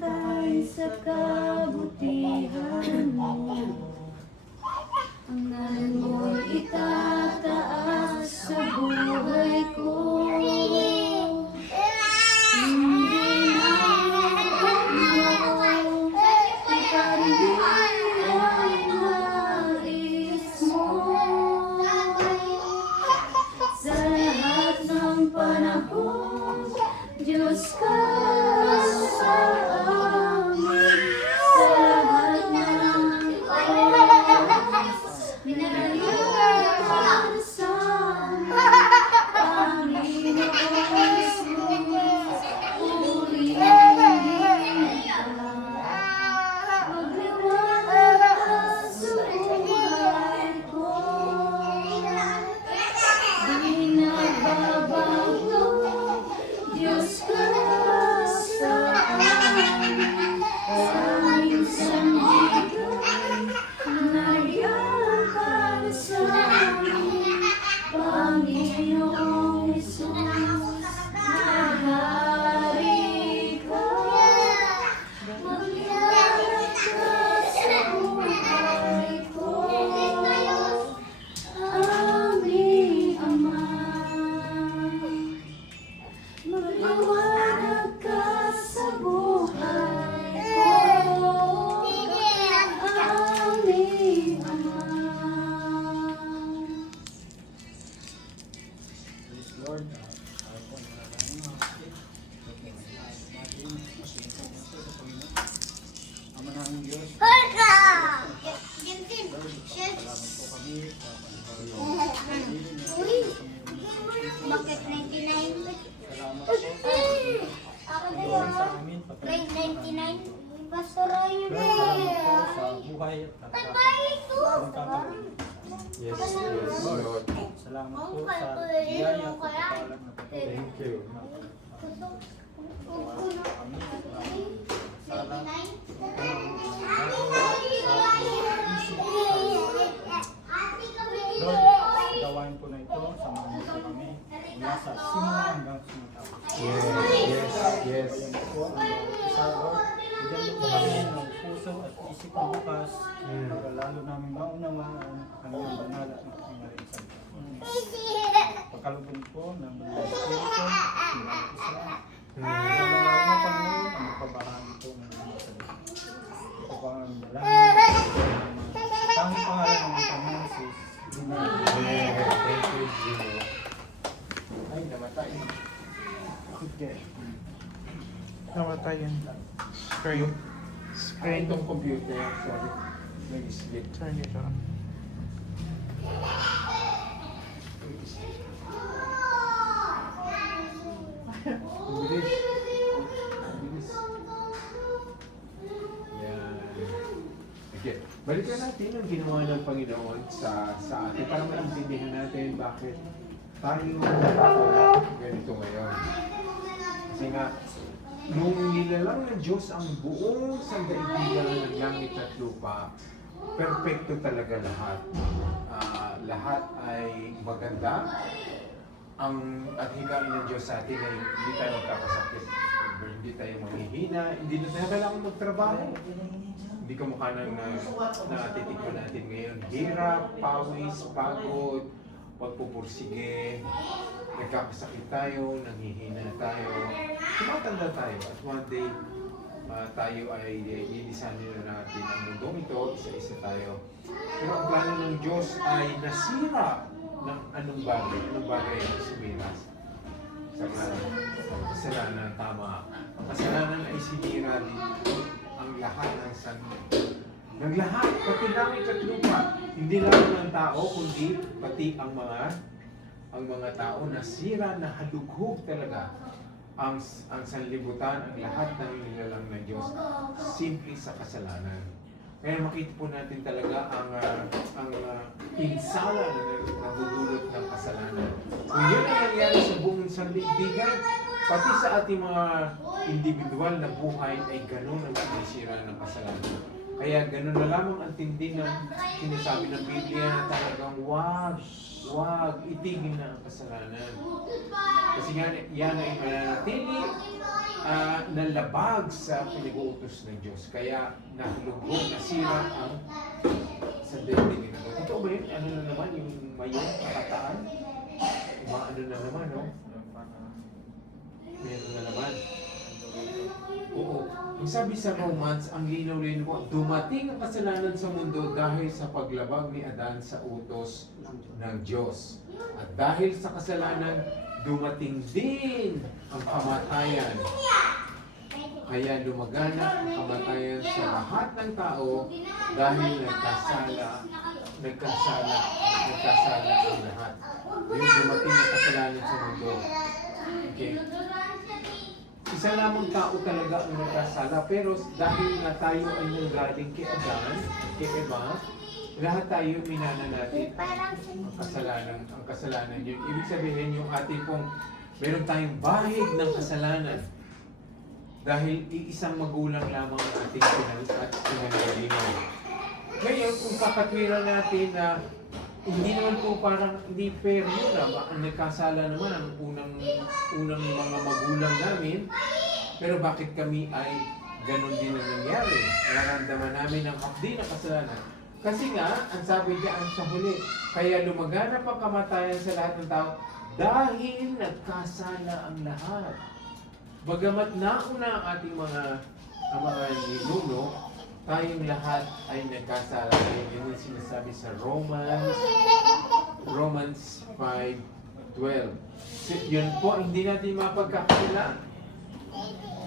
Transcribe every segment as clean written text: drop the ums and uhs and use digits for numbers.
tayo sa kabutihan mo. Ang ngalan mo'y itataas sa buhay ko. Hindi na ako iparin ang nais mo. Sa lahat ng panahon, Diyos ka sa amin. Sa lahat ng oras, minahal ka sa amin. Panginoon Jesus, purihin ka. Magliwanag ka sa buhay ko. Di nagbabago, Diyos ka sa amin. Sa aming sandigan, nariyan ka sa amin. Panginoong Jesus, naghari ka. Magliwanag ka sa buhay ko. Aming Ama, magliwanag ka sa buhay ko. Aming Ama. Praise Lord. Ako po nanalangin mga kapatid. Natin, pasensya po sa Panginoon. Ama namin Diyos. Salamat po kami sa Bakit 99? salamat po sa amin. Grade 99? Pastor Ryan. Salamat po sa buhay at pagkakataon. Yes, yes, Lord. Salamat po sa biyaya at pagkapalan na patuloy. Thank you. Kami sala Lord, gawain po na ito sa mga po kami mula sa simula hanggang sumunod. Yes, yes, yes. Ayan po ang isa, Lord. Bigyan mo po kami ng puso at isip na bukas para lalo namin maunawaan ang iyong banal at makapangaring salita. Pagkalugod po ng mga Espiritu, ng mga isa, dalawa na Panginoon ang magpabahagi po ng mga salita. Ito po ang dalangin ng tanging pangalan ng Panginoon Jesus. Yeah, thank you, Jesus. Ay, namatay. Okay. Namatay yung screen. Ay, itong computer, sorry. Nag-slip. Turn it on. Bilis. Bilis. Yan. Okay. Balikan natin ang ginawa ng Panginoon sa atin para maintindihan natin bakit tayo ganito ngayon. Kasi nga, nung nilalang ng Diyos ang buong sandaigdigan ng langit at lupa, perfecto talaga lahat. Lahat ay maganda. At higain ng Diyos sa atin ay hindi tayo magkakasakit. Hindi tayo manghihina, hindi na tayo kailangan magtrabaho. Hindi ka mukha ng natitikman natin ngayon. Hirap, pawis, pagod, pagpupursige, nagkakasakit tayo, nanghihina tayo, tumatanda tayo. At one day, tayo ay ilisanin na natin ang mundong ito, isa-isa tayo. Pero ang plano ng Diyos ay nasira ng anong bagay ang sumira sa kasalanan, tama. Ang kasalanan ay sinira dito ang lahat ng lahat, pati langit at lupa. Hindi lang ng tao, kundi pati ang mga tao nasira, na halughog talaga ang sanlibutan, ang lahat ng nilalang ng Diyos, simple sa kasalanan. Kaya makita po natin talaga ang pinsala na nagdudulot ng kasalanan. Kung yun ang nangyari sa buong sanlibutan, pati sa ating mga individual na buhay ay ganun ang sinisira ng kasalanan. Kaya ganun na lamang ang tindi ng sinasabi ng Biblia na talagang wag, itigil na ang kasalanan. Kasi nga yan ay mananatili nalabag sa pinag-uutos ng Diyos. Kaya nalugod, nasira ang sandaigdig ng Diyos. Ito ba yun? Ano na naman yung mayon, pakataan? Ano na naman, no? Meron na naman. Oo. Ang sabi sa Romans, ang linaw-linaw ko, dumating ang kasalanan sa mundo dahil sa paglabag ni Adan sa utos ng Diyos. At dahil sa kasalanan, dumating din ang kamatayan. Kaya lumaganap ang kamatayan sa lahat ng tao dahil nagkasala ang lahat. Yung dumating ang kasalanan sa mundo. Okay. Isa lamang tao talaga ang nagkasala, pero dahil na tayo ay nanggaling kay Adan, kay Eva, lahat tayo minana natin ang kasalanan yun. Ibig sabihin yung ating pong, meron tayong bahid ng kasalanan dahil iisang magulang lamang ang ating pinanggalingan. Ngayon, kung kakatwiran natin na hindi naman po parang hindi fair yun ang nagkasala naman ang unang mga magulang namin, pero bakit kami ay ganun din ang nangyari? Nararamdaman namin ang hapdi ng kasalanan. Kasi nga, ang sabi diyan sa huli, kaya lumaganap ang kamatayan sa lahat ng tao dahil nagkasala ang lahat. Bagamat nauna ang ating mga ninuno, tayong lahat ay nagkasala. Yun yung sinasabi sa Romans 5:12. Yun po, hindi natin mapagkakila.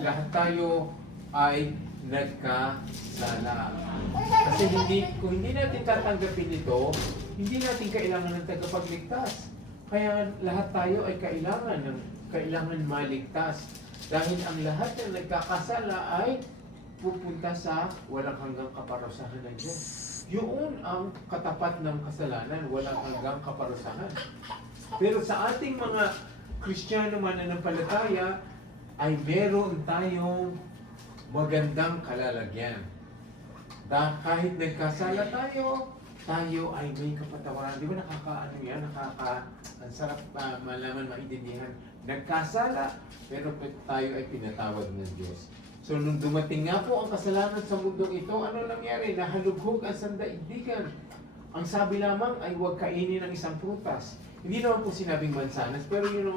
Lahat tayo ay nagkasala. Kasi kung hindi natin tatanggapin ito, hindi natin kailangan ng tagapagligtas. Kaya lahat tayo ay kailangan maligtas. Dahil ang lahat ng nagkakasala ay pupunta sa walang hanggang kaparusahan ng Diyos. Yun ang katapat ng kasalanan, walang hanggang kaparusahan. Pero sa ating mga Kristiyano mananampalataya, ay meron tayong magandang kalalagyan. Kahit nagkasala tayo ay may kapatawaran. Di ba nakakaano yan? Ang sarap malaman, maintindihan. Nagkasala, pero tayo ay pinatawad ng Diyos. So, nung dumating nga po ang kasalanan sa mundong ito, ano nangyari? Nahalughog ang sandaigdigan. Ang sabi lamang ay huwag kainin ng isang prutas. Hindi naman po sinabing mansanas, pero yun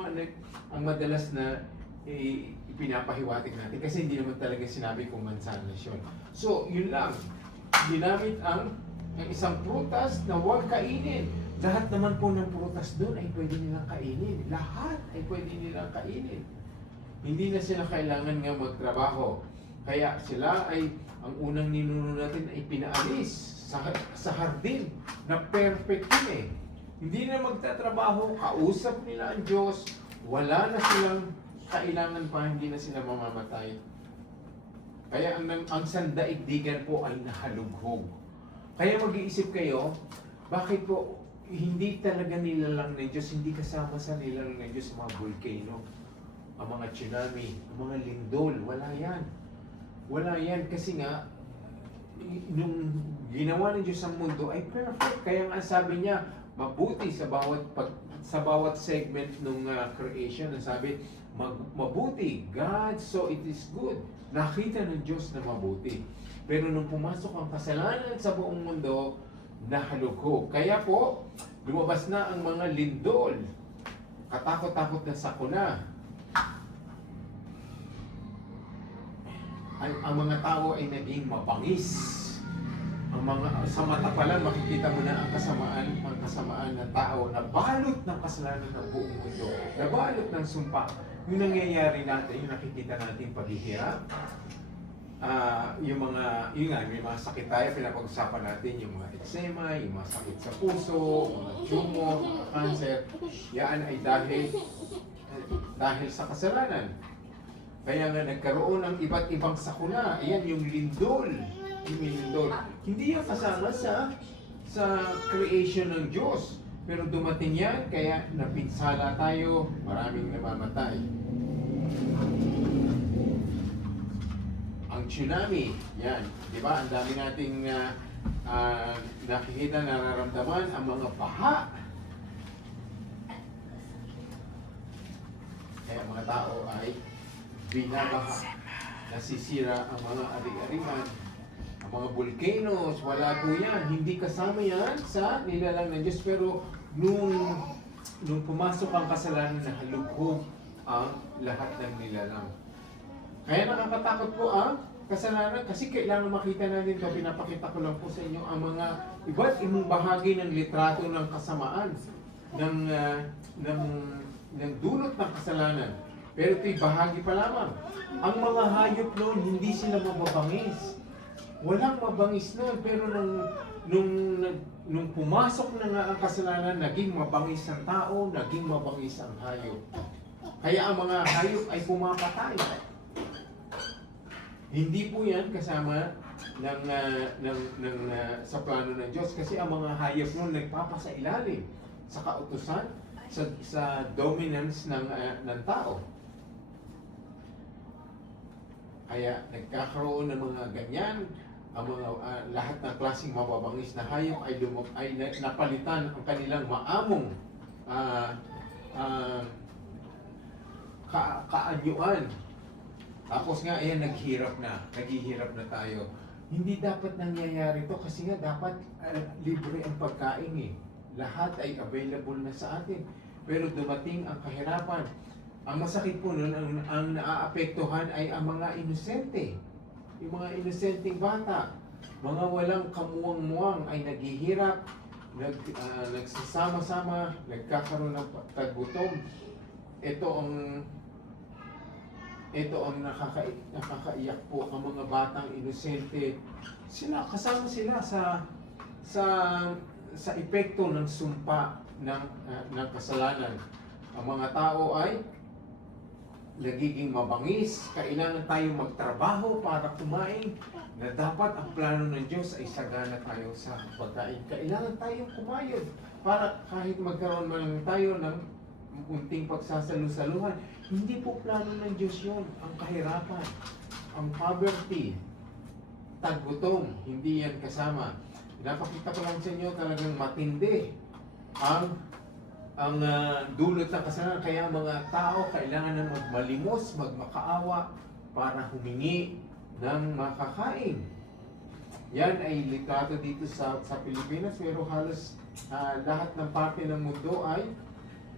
ang madalas na ipinapahiwatig natin kasi hindi naman talaga sinabi kung mansanas yun. So, yun lang. Ginamit ang isang prutas na huwag kainin. Lahat naman po ng prutas doon ay pwede nilang kainin. Lahat ay pwede nilang kainin. Hindi na sila kailangan nga magtrabaho. Kaya sila ay, ang unang ninuno natin ay pinaalis sa hardin na perfect yun eh. Hindi na magtatrabaho, kausap nila ang Diyos, wala na silang kailangan pa, hindi na sila mamamatay. Kaya ang sandaigdigan po ay nahalughog. Kaya mag-iisip kayo, bakit po hindi talaga nilalang ng Diyos, hindi kasama sa nilalang ng Diyos ang mga volcano, ang mga tsunami, ang mga lindol, wala yan. Wala yan kasi nga, nung ginawa ng Diyos ang mundo ay perfect. Kaya nga sabi niya, mabuti sa bawat segment ng creation, ang sabi, mabuti, God, so it is good. Nakita ng Diyos na mabuti. Pero nung pumasok ang kasalanan sa buong mundo, nahalughog. Kaya po, lumabas na ang mga lindol. Katakot-takot na sakuna. Ang mga tao ay naging mabangis. Sa mata pa lang makikita mo na ang kasamaan ng tao na balot ng kasalanan ng buong mundo, na balot ng sumpa. Yung nangyayari natin, yung nakikita natin paghihirap, may mga sakit tayo, pinapag-usapan natin, yung mga eczema, yung mga sakit sa puso, mga tumor, mga cancer, yan ay dahil sa kasalanan. Kaya nga nagkaroon ng iba't ibang sakuna. Ayan, yung lindol. Hindi yan kasama sa creation ng Diyos. Pero dumating yan, kaya napinsala tayo, maraming namamatay. Ang tsunami, yan. Di ba? Ang dami nating nakikita, nararamdaman, ang mga baha. Kaya mga tao ay binabaha, nasisira ang mga ari-arian, ang mga volcanoes, wala po yan. Hindi kasama yan sa nilalang ng Diyos. Pero nung pumasok ang kasalanan, nahalugog ang lahat ng nilalang. Kaya nakakatakot po ang kasalanan kasi kailangan makita natin ito. Pinapakita ko lang po sa inyo ang mga iba't ibang bahagi ng litrato ng kasamaan, ng dulot ng kasalanan. Pero ito'y bahagi pa lamang. Ang mga hayop noon, hindi sila mababangis. Walang mabangis noon, pero nung pumasok na nga ang kasalanan, naging mabangis ang tao, naging mabangis ang hayop. Kaya ang mga hayop ay pumapatay. Hindi po yan kasama sa plano ng Diyos kasi ang mga hayop noon nagpapasailalim sa kautusan, sa dominance ng tao. Kaya nagkakaroon ng mga ganyan, ang mga lahat ng klaseng mababangis na hayop ay napalitan ang kanilang maamong kaanyuan. Tapos nga, naghihirap na tayo. Hindi dapat nangyayari to kasi nga dapat libre ang pagkain eh. Lahat ay available na sa atin. Pero dumating ang kahirapan. Ang masakit po nun, ang naaapektuhan ay ang mga inosente. Yung mga inosenteng bata. Mga walang kamuwang-muwang ay naghihirap, nagsasama-sama, nagkakaroon ng taggutom. Ito ang nakakaiyak po ang mga batang inosente. Kasama sila sa epekto ng sumpa ng kasalanan. Ang mga tao ay nagiging mabangis, kailangan tayong magtrabaho para kumain, na dapat ang plano ng Diyos ay sagana tayo sa pagkain. Kailangan tayong kumayod para kahit magkaroon man tayo ng unting pagsasalu-saluhan. Hindi po plano ng Diyos yun. Ang kahirapan, ang poverty, taggutom, hindi yan kasama. Pinapakita ko lang sa inyo talagang matindi ang dulot ng kasalanan. Kaya mga tao kailangan na magmalimos, magmakaawa para humingi ng makakain. Yan ay litrato dito sa Pilipinas, pero halos lahat ng parte ng mundo ay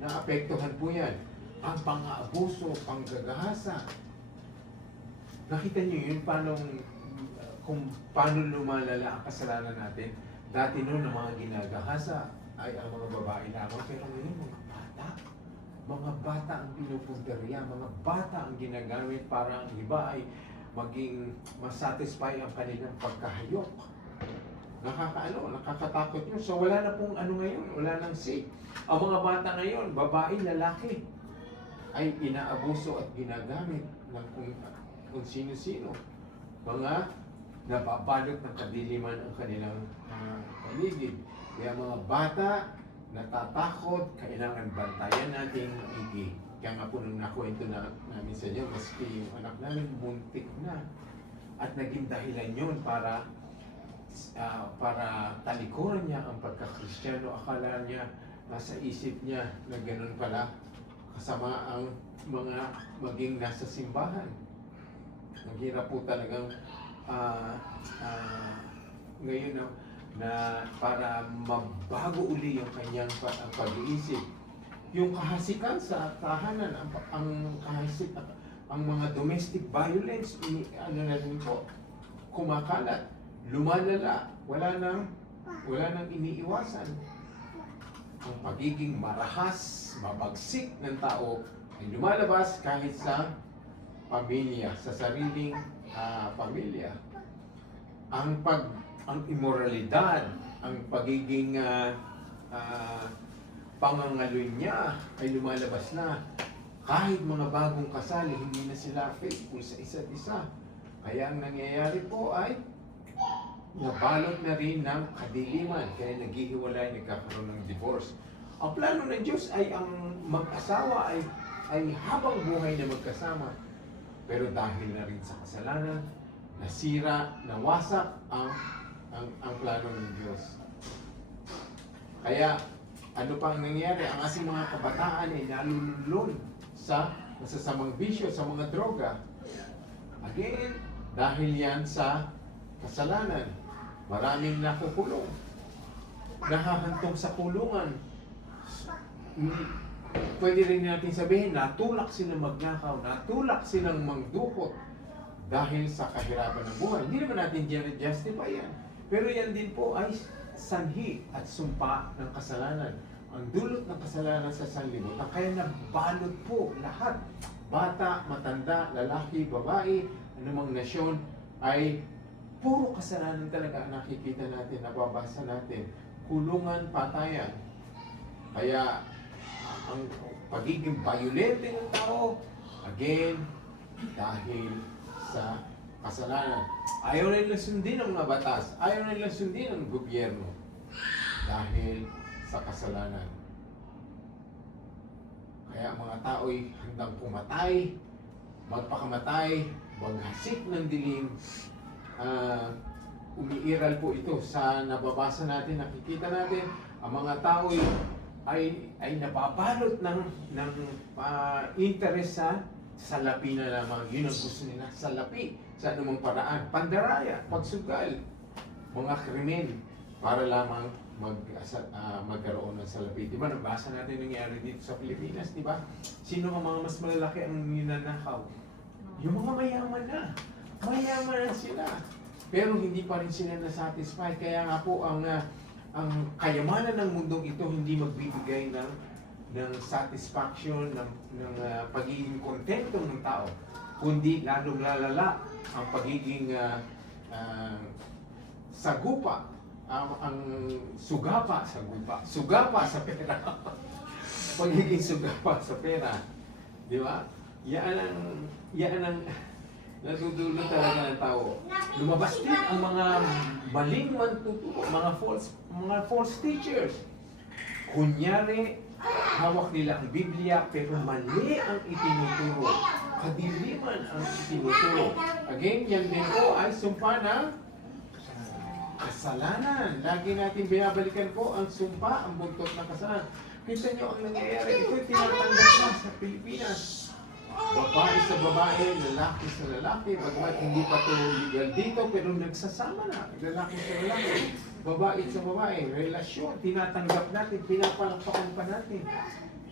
naapektuhan po yan. Ang pang-aabuso, panggagahasa. Nakita niyo yun kung paano lumalala ang kasalanan natin. Dati noon ang mga ginagahasa ay ang mga babae lamang, pero ngayon mga bata ang pinupunteriya, mga bata ang ginagamit para ang iba ay maging masatisfy ang kanilang pagkahayok. Nakakatakot yun. So wala na pong ngayon, wala nang safe. Ang mga bata ngayon, babae, lalaki, ay inaabuso at ginagamit ng kung sino-sino. Mga napabalot ng kadiliman ang kanilang paligid. Kaya mga bata, natatakot, kailangan bantayan natin maigi. Kaya nga po nung nakwento namin sa inyo, maski yung anak namin muntik na. At naging dahilan yun para talikuran niya ang pagka-Kristiyano. Akala niya, nasa isip niya na ganun pala kasama ang mga maging nasa simbahan. Naghirap po talagang ngayon na para mabago uli yung kanyang pag-iisip. Yung kahasikan sa tahanan, ang mga domestic violence, na rin po, kumakalat, lumalala, wala nang iniiwasan. Ang pagiging marahas, mabagsik ng tao ay lumalabas kahit sa pamilya, sa sariling pamilya. Ang immoralidad, ang pagiging pangangaloy niya ay lumalabas na. Kahit mga bagong kasal, hindi na sila faithful sa isa't isa. Kaya ang nangyayari po ay nabalot na rin ng kadiliman. Kaya naghihiwalay, nagkakaroon ng divorce. Ang plano ng Diyos ay ang mag-asawa ay habang buhay na magkasama. Pero dahil na rin sa kasalanan, nasira, nawasak ang plano ng Diyos. Kaya ano pang nangyayari? Ang ating mga kabataan ay nalulun sa masasamang bisyo, sa mga droga. Again, dahil yan sa kasalanan. Maraming nakukulong. Nahahantong sa kulungan. Pwede rin natin sabihin, natulak silang magnakaw, natulak silang mangdukot dahil sa kahirapan ng buhay. Hindi naman natin justify yan. Pero yan din po ay sanhi at sumpa ng kasalanan. Ang dulot ng kasalanan sa sanlibutan, kaya nabalot po lahat. Bata, matanda, lalaki, babae, anumang nasyon, ay puro kasalanan talaga ang nakikita natin, nababasa natin. Kulungan, patayan. Kaya ang pagiging violente ng tao, again, dahil sa kasalanan. Ayaw nila sundin ang mga batas, ayaw nila sundin ang gobyerno dahil sa kasalanan. Kaya ang mga tao'y handang pumatay, magpakamatay, maghasik ng dilim. Umiiral po ito sa nababasa natin, nakikita natin, ang mga tao'y ay nababalot ng interest sa salapi na lamang. Yun ang gusto nila, salapi sa anumang paraan. Pandaraya, pagsugal, mga krimen para lamang magkaroon ng salapi. Di ba, nabasa natin nangyari dito sa Pilipinas, di ba? Sino ang mga mas malalaki ang ninanakaw? Yung mga mayaman na. Mayaman na sila. Pero hindi pa rin sila na-satisfy. Kaya nga po, ang kayamanan ng mundong ito hindi magbibigay ng satisfaction, ng pagiging kontento ng tao, kundi lalong lalala ang pagiging sagupa, ang sugapa sa pera. Pagiging sugapa sa pera. Di ba? Yan ang natutulog talaga ng tao. Lumabas din ang mga maling mantuturo, mga false teachers. Kunyari, hawak nila ang Biblia, pero mali ang itinuturo. Kadiliman ang itinuturo. Again, yan din po ay sumpa ng kasalanan. Lagi natin binabalikan po ang sumpa, ang buntot ng kasalanan. Kita nyo ang nangyayari. Ito'y tinatanggap na sa Pilipinas. Babae sa babae, lalaki sa lalaki, bagamat hindi pa ito legal dito, pero nagsasama na, lalaki sa lalaki, babae sa babae, relasyon, tinatanggap natin, pinapalakpakan pa natin.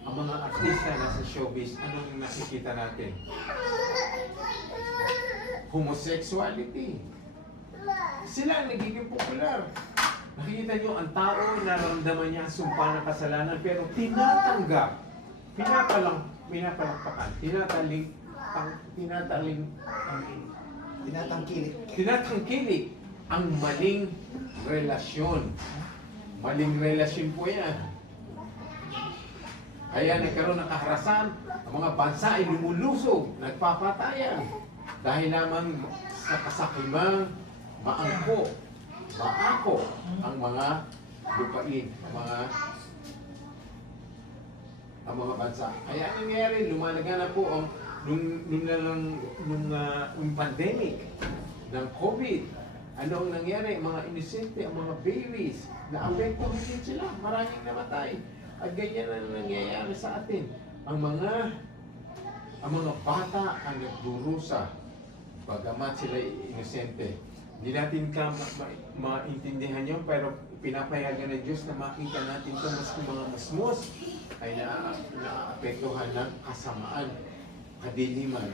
Ang mga artista nasa showbiz, anong nakikita natin? Homosexuality. Sila ang nagiging popular. Nakikita nyo, ang tao, nararamdaman niya ang sumpa ng kasalanan, pero tinatanggap, pinapalakpakan, tinatangkilik ang maling relasyon. Maling relasyon po yan. Kaya nagkaroon ng kaharasan, ang mga bansa ay lumulusog, nagpapatayan. Dahil lamang sa kasakimang maako ang mga lupain, ang mga bansa. Kaya ang nangyayari, lumalaga na po ang nung pandemic ng COVID. Ano ang nangyari? Mga inosente, ang mga babies, na-apektuhan din sila. Maraming namatay. At ganyan ang nangyayari sa atin. Ang mga bata ang nagdurusa, bagamat sila inosente. Hindi natin maintindihan yun, pero pinapayagan ng Diyos na makita natin ito, maski mga masmos ay naapektuhan ng kasamaan, kadiliman.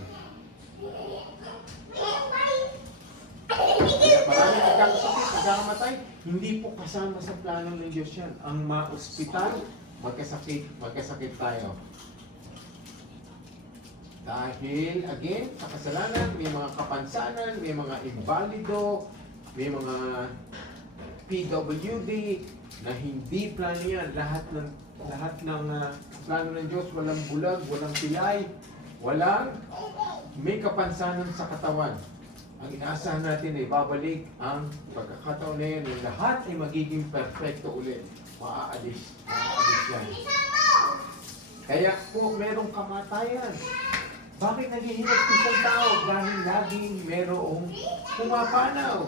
Marami nagkakasakit, nagkakamatay, hindi po kasama sa plano ng Diyos yan. Ang ma-ospital, magkasakit tayo. Dahil, again, sa kasalanan, may mga kapansanan, may mga invalido, may mga PWD na hindi plano yan. Lahat ng plano ng Diyos, walang bulag, walang pilay, may kapansanan sa katawan. Ang inaasahan natin ay babalik ang pagkakataon na yan. Lahat ay magiging perfecto ulit. Maaalis yan. Kaya po, merong kamatayan. Bakit naghihirap isang tao? Dahil laging merong pumapanaw.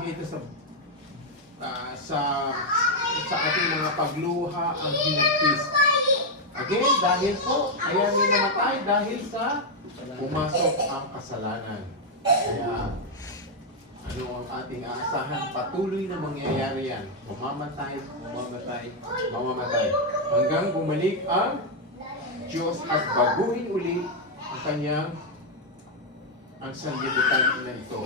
Ito sa ating mga pagluha ang hinagpis. Again, dahil po, kaya may namatay dahil sa pumasok ang kasalanan. Kaya, ano ang ating aasahan? Patuloy na mangyayari yan. Mamamatay, mamamatay, mamamatay. Hanggang bumalik ang Diyos at baguhin uli ang kanyang ang sanlibutan na ito.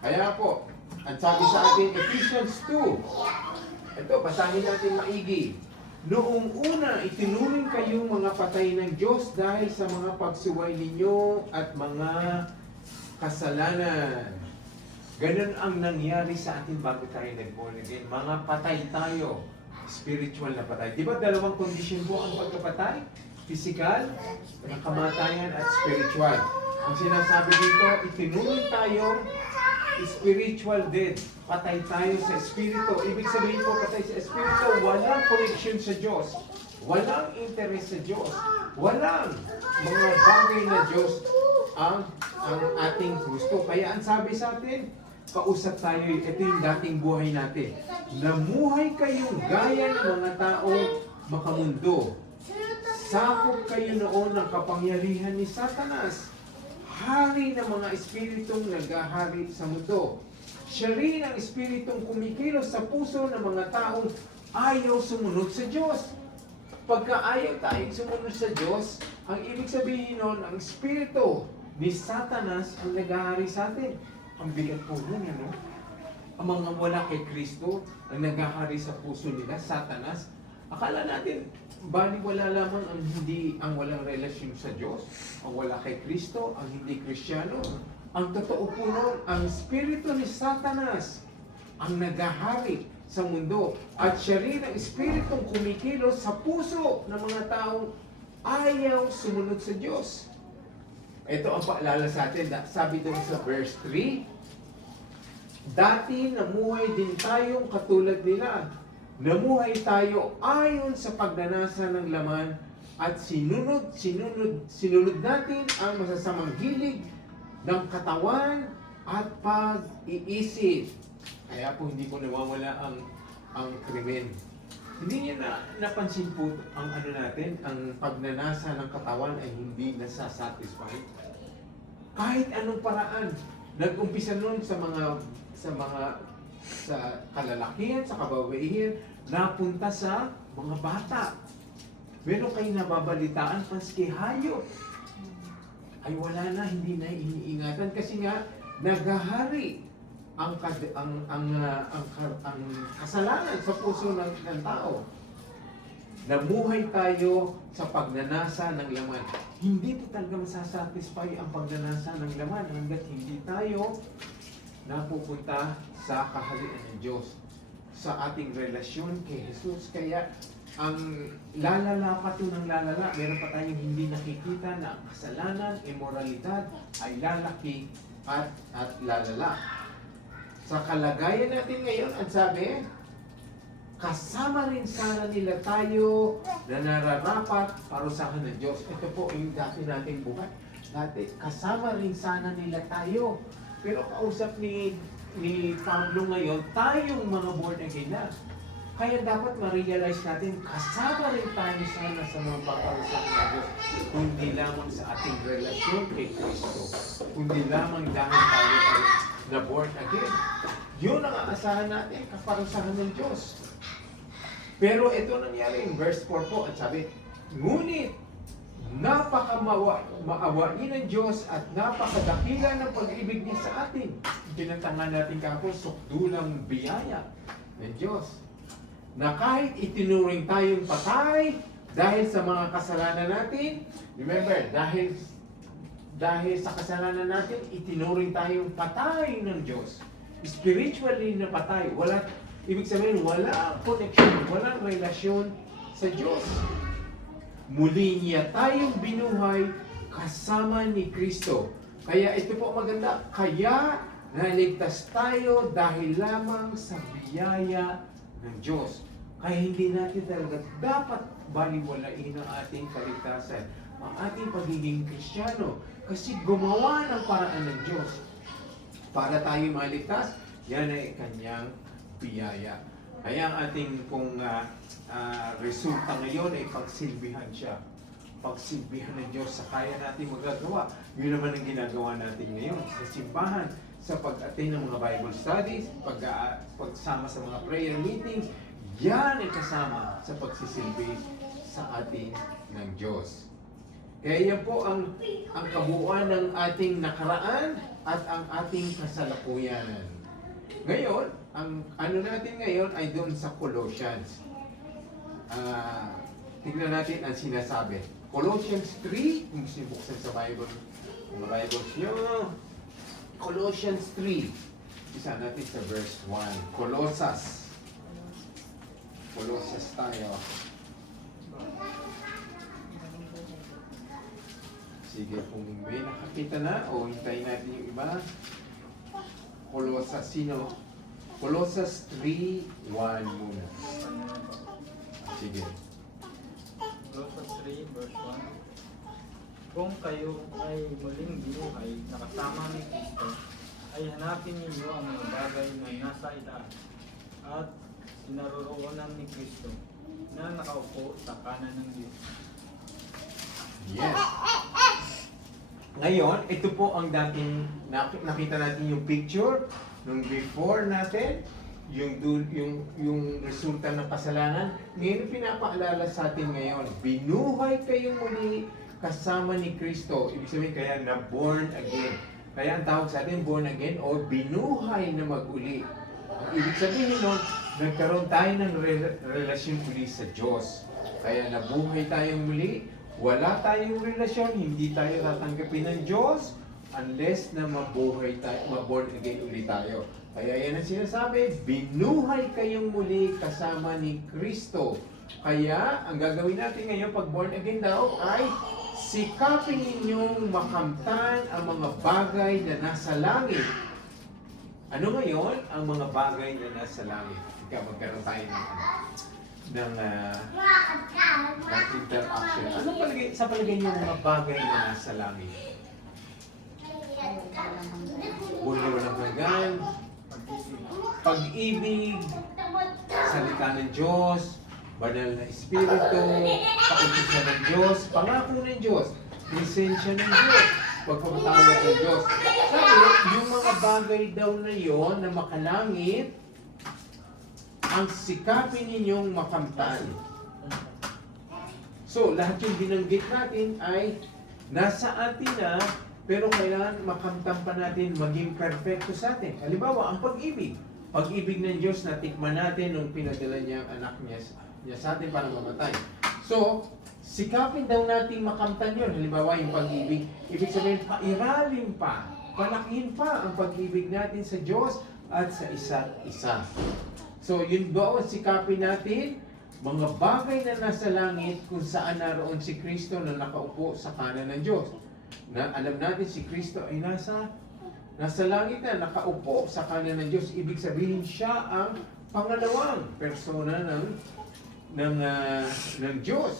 Kaya po, ang sabi sa atin, Ephesians 2. Ito, basahin natin maigi. Noong una, itinuring kayong mga patay ng Diyos dahil sa mga pagsuway ninyo at mga kasalanan. Ganun ang nangyari sa atin bago tayo nag-born again. Mga patay tayo. Spiritual na patay. Di ba dalawang kondisyon po ang pagkapatay? Physical, kamatayan at spiritual. Ang sinasabi dito, itinuring tayo spiritual dead. Patay tayo sa espiritu. Ibig sabihin po, patay sa espiritu, walang connection sa Diyos. Walang interest sa Diyos. Walang mga bagay na Diyos ang ating gusto. Kaya ang sabi sa atin, kausap tayo, ito yung dating buhay natin. Namuhay kayong gaya ng mga tao makamundo. Sakop kayo noon ng kapangyarihan ni Satanas, hari ng mga espiritong naghahari sa mundo. Siya rin ang espiritong kumikilos sa puso ng mga taong ayaw sumunod sa Diyos. Pagka ayaw tayong sumunod sa Diyos, ang ibig sabihin nun, ang espiritu ni Satanas ang naghahari sa atin. Ang bigat po nun, ano? Ang mga wala kay Kristo, ang naghahari sa puso nila, Satanas. Akala natin, bali wala lamang ang walang relasyon sa Diyos, ang wala kay Kristo, ang hindi Kristiyano. Ang totoo po nun, ang espiritu ni Satanas ang naghahari sa mundo. At siya rin ang espiritong kumikilos sa puso ng mga taong ayaw sumunod sa Diyos. Ito ang paalala sa atin. Sabi doon sa verse 3, dati namuhay din tayong katulad nila. Namuhay tayo ayon sa pagnanasa ng laman at sinunod natin ang masasamang hilig ng katawan at pag-iisip. Kaya po hindi po nawawala ang krimen. Hindi niya napansin po ang natin, ang pagnanasa ng katawan ay hindi nasa-satisfy. Kahit anong paraan, nag-umpisa nun sa kalalakihan, sa kababaihan, napunta sa mga bata. Meron kayong nababalitaan, paski hayop. Ay wala na, hindi na iniingatan kasi nga naghahari ang kasalanan sa puso ng tao. Namuhay tayo sa pagnanasa ng laman. Hindi po talaga masasatisfy ang pagnanasa ng laman hanggat hindi tayo napupunta sa kaharian ng Diyos, sa ating relasyon kay Jesus. Kaya ang lalala pa ito ng lalala, meron pa tayong hindi nakikita na ang kasalanan, immoralidad ay lalaki at lalala. Sa kalagayan natin ngayon, ang sabi, kasama rin sana nila tayo na nararapat parusahan ng Diyos. Ito po yung dati nating buhay. Dati, kasama rin sana nila tayo. Pero kausap ni Pablo ngayon, tayong mga born again na. Kaya dapat ma-realize natin, kasama rin tayo sana sa mga paparusahan ng Diyos. Kundi lamang sa ating relasyon kay Kristo. Kundi lamang dahil tayo ay na born again. Yun ang aasahan natin, kaparusahan ng Diyos. Pero ito nangyari in verse 4 po, at sabi, ngunit napaka-maawain ng Diyos at napakadakila ng pag-ibig niya sa atin. Pinantangan natin kahapon, sukdulang biyaya ng Diyos. Na kahit itinuring tayong patay dahil sa mga kasalanan natin, remember, dahil sa kasalanan natin, itinuring tayong patay ng Diyos. Spiritually na patay. Ibig sabihin, wala connection, walang relasyon sa Diyos. Muli niya tayong binuhay kasama ni Kristo. Kaya ito po maganda, kaya naligtas tayo dahil lamang sa biyaya ng Diyos. Kaya hindi natin talaga dapat baliwalain ang ating kaligtasan, ang ating pagiging Kristiyano. Kasi gumawa ng paraan ng Diyos para tayo maligtas, yan ay kanyang biyaya. Kaya ang ating pong resulta ngayon ay pagsilbihan siya. Pagsilbihan ng Diyos sa kaya natin magagawa. Yun naman ang ginagawa natin ngayon sa simbahan, sa pag-attend ng mga Bible studies, pagsama sa mga prayer meetings. Yan ay kasama sa pagsisilbi sa ating ng Diyos. Kaya yan po ang kabuuan ng ating nakaraan at ang ating kasalukuyan. Ngayon, ang ano natin ngayon ay doon sa Colossians. Tignan natin ang sinasabi. Colossians 3, kung gusto niyo buksan sa Bible, mga Bibles nyo. Colossians 3. Isa natin sa verse 1. Colossus tayo. Sige, kung may nakakita na o hintayin natin yung iba. Colossus, sino? Colossus 3:1 muna. Sige. Colossians 3 verse 1. Kung kayo ay muling binuhay na kasama ni Kristo, ay hanapin ninyo ang mga bagay na nasa itaas at sinaroroonan ni Kristo na nakaupo sa kanan ng Diyos. Yes. Ngayon, ito po ang dating nakita natin yung picture nung before natin, yung resulta ng kasalanan. Ngayon pinapaalala sa atin ngayon, binuhay kayong muli kasama ni Kristo. Ibig sabihin kaya na born again. Kaya ang tawag sa atin born again o binuhay na mag-uli. Ang ibig sabihin nun, nagkaroon tayo ng relasyon muli sa Diyos. Kaya nabuhay tayong muli. Wala tayong relasyon, hindi tayo tatanggapin ng Diyos unless na mabuhay tayo, maborn again ulit tayo. Kaya yan ang sinasabi, binuhay kayong muli kasama ni Kristo. Kaya ang gagawin natin ngayon pag born again daw ay sikapin ninyong makamtan ang mga bagay na nasa langit. Ano ngayon ang mga bagay na nasa langit? Ika, magkaroon tayo ng interaction. Ano sa palagay niyo mga bagay na nasa langit? Buhay walang hanggan, pag-ibig, salita ng Diyos, banal na Espiritu, kautusan ng Diyos, pangako ng Diyos, presensya ng Diyos, pagpapatawad ng Diyos. Sabi, yung mga bagay daw na yon na makalangit, ang sikapin ninyong makamtan. So, lahat yung binanggit natin ay nasa atin na, pero kailangan makamtan pa natin maging perfecto sa atin. Halimbawa, ang pag-ibig. Pag-ibig ng Diyos na tikman natin nung pinadala niya ang anak niya sa atin para mamatay. So, sikapin daw natin makamtan yun. Halimbawa, yung pag-ibig. Ibig sabihin, pairalim pa, palakihin pa ang pag-ibig natin sa Diyos at sa isa't isa. So, yun daw ang sikapin natin, mga bagay na nasa langit kung saan naroon si Kristo na nakaupo sa kanan ng Diyos. Na alam natin si Kristo ay nasa langit na, nakaupo sa kanan ng Diyos. Ibig sabihin siya ang pangalawang persona ng Diyos.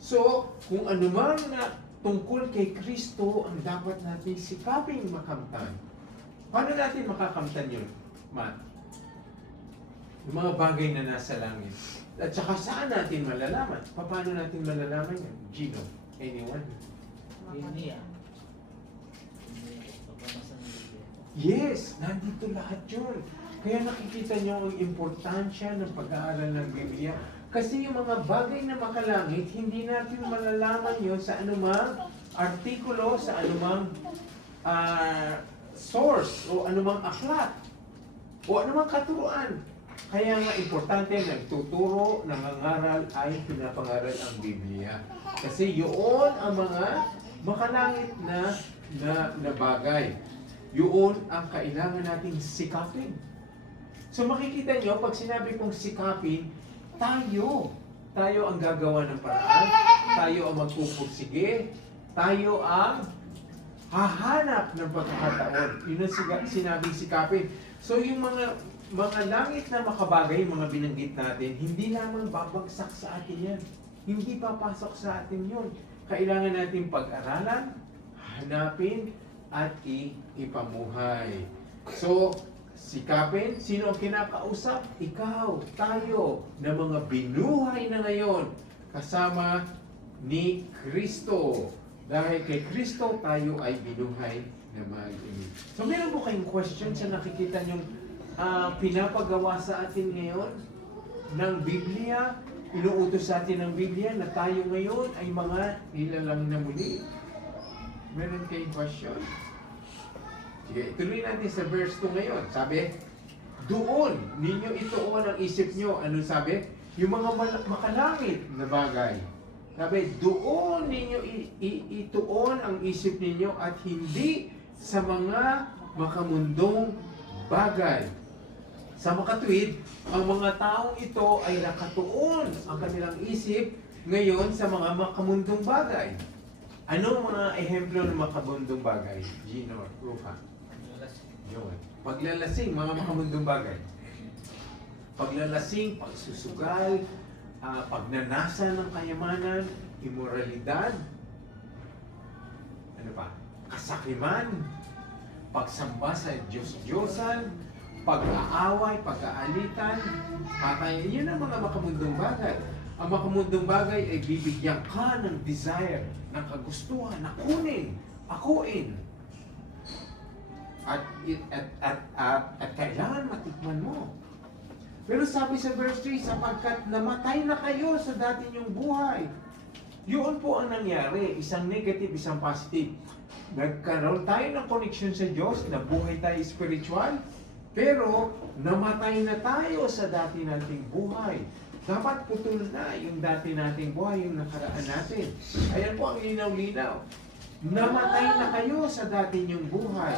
So, kung anuman na tungkol kay Kristo ang dapat natin sikaping makamtan. Paano natin makakamtan yun, Matt? Yung mga bagay na nasa langit. At saka saan natin malalaman? Paano natin malalaman yan? Gino? Anyone? Hindi Yes! Nandito lahat yun. Kaya nakikita nyo ang importansya ng pag-aaral ng Biblia. Kasi yung mga bagay na makalangit, hindi natin malalaman yun sa anumang artikulo, sa anumang source, o anumang aklat, o anumang katuruan. Kaya nga importante, nagtuturo, nangangaral ay pinapangaral ang Biblia. Kasi yun ang mga makalangit na bagay. Yun ang kailangan nating sikapin. So makikita nyo, pag sinabi kong sikapin, tayo ang gagawa ng paraan, tayo ang magpupursige, tayo ang hahanap ng pagkakataon. Yun ang sinabing sikapin. So yung mga langit na makabagay, mga binanggit natin, hindi lamang babagsak sa atin yan. Hindi papasok sa atin yun. Kailangan natin pag-aralan, hanapin, at ipamuhay. So, sikapin. Sino ang kinakausap? Ikaw, tayo, na mga binuhay na ngayon kasama ni Kristo. Dahil kay Kristo tayo ay binuhay na mag-ibig. So meron po kayong question sa nakikita niyong pinapagawa sa atin ngayon ng Biblia? Inuutos sa atin ng Biblia na tayo ngayon ay mga nilalang na muli. Meron kayong question? Sige, ituloy natin sa verse 2 ngayon. Sabi, doon ninyo ituon ang isip nyo. Anong sabi? Yung mga makalangit na bagay. Sabi, doon ninyo ituon ang isip ninyo at hindi sa mga makamundong bagay. Sa makatwid, ang mga taong ito ay nakatuon ang kanilang isip ngayon sa mga makamundong bagay. Anong mga ehemplo ng makamundong bagay? Gino, Rufa. Yun. Paglalasing, mga makamundong bagay. Paglalasing, pagsusugal, pagnanasa ng kayamanan, immoralidad, ano pa? Kasakiman, pagsamba sa Diyos-Diyosan, pag-aaway, pag-aalitan, patayan. Yun ang mga makamundong bagay. Ang makamundong bagay ay bibigyan ka ng desire, ng kagustuhan, na kunin, akuin. At kailangan matikman mo. Pero sabi sa verse 3, sapagkat namatay na kayo sa dati niyong buhay. Yun po ang nangyari, isang negative, isang positive. Nagkaroon tayo ng connection sa Diyos, nabuhay tayo spiritual, pero namatay na tayo sa dati nating buhay. Dapat putol na yung dati nating buhay, yung nakaraan natin. Ayan po ang linaw-linaw. Namatay na kayo sa dati niyong buhay.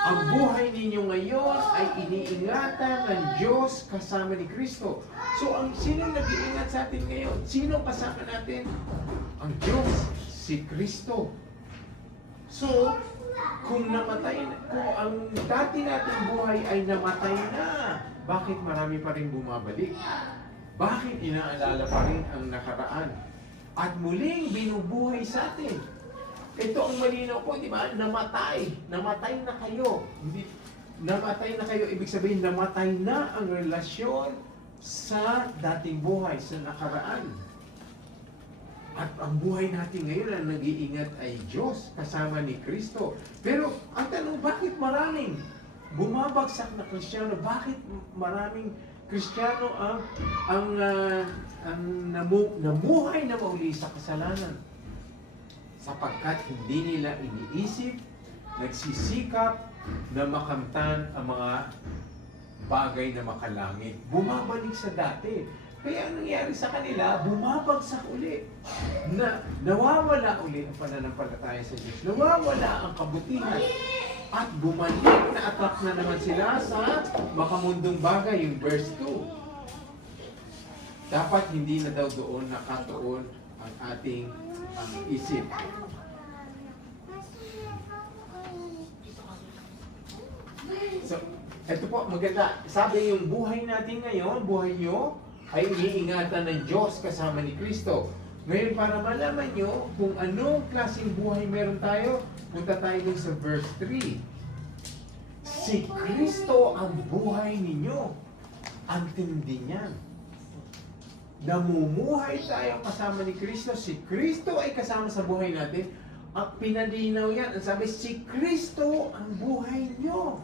Ang buhay ninyo ngayon ay iniingatan ng Diyos kasama ni Kristo. So, sino nag-iingat sa atin ngayon? Sino kasama natin? Ang Diyos, si Kristo. So, kung ang dati nating buhay ay namatay na, bakit marami pa rin bumabalik? Bakit inaalala pa rin ang nakaraan? At muling binubuhay sa atin. Ito ang malinaw po, di ba? Namatay. Namatay na kayo. Namatay na kayo, ibig sabihin, namatay na ang relasyon sa dating buhay, sa nakaraan. At ang buhay natin ngayon na nag-iingat ay Diyos, kasama ni Kristo. Pero ang tanong, bakit maraming bumabagsak na Kristiyano? Bakit maraming Kristiyano ang namuhay na mauli sa kasalanan? Sapagkat hindi nila iniisip, nagsisikap na makamtan ang mga bagay na makalangit. Bumabalik sa dati. Kaya ang nangyari sa kanila, bumabagsak uli. Nawawala uli ang pananampalataya sa Diyos. Nawawala ang kabutihan. At bumalik na attract na naman sila sa makamundong bagay, yung verse 2. Dapat hindi na daw doon nakatuon ang ating isip. So, ito po, maganda. Sabi yung buhay natin ngayon, buhay nyo, ay iniingatan ng Diyos kasama ni Kristo. Ngayon, para malaman nyo kung anong klaseng buhay meron tayo, punta tayo dun sa verse 3. Si Kristo ang buhay ninyo. Ang tindi niyan. Namumuhay tayo kasama ni Kristo. Si Kristo ay kasama sa buhay natin. Ang pinalinaw yan. Ang sabi, si Kristo ang buhay nyo.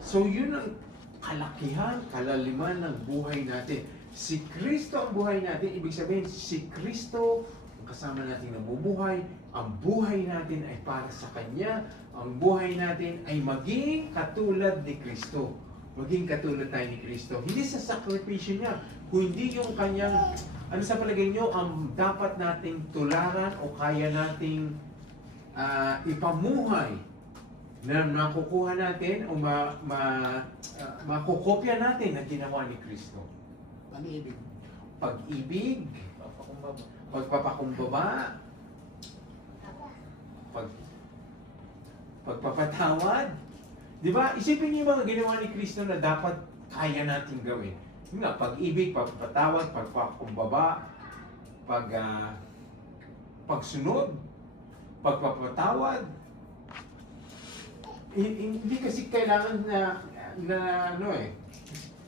So yun ang kalakihan, kalaliman ng buhay natin. Si Kristo ang buhay natin. Ibig sabihin, si Kristo ang kasama natin namumuhay. Ang buhay natin ay para sa Kanya. Ang buhay natin ay maging katulad ni Kristo. Maging katulad tayo ni Kristo. Hindi sa sakripisyo niya, kundi yung kanyang, ano sa palagay nyo, ang dapat nating tularan o kaya nating ipamuhay na makukuha natin o makukopya natin na ginawa ni Kristo. Pag-ibig. Pag-ibig, pagpapakumbaba, pagpapatawad. Di ba? Isipin niyo yung mga ginawa ni Kristo na dapat kaya natin gawin. Yung nga, pag-ibig, pagpapatawad, pagpapakumbaba, pagsunod, pagpapatawad, Hindi kasi kailangan na ano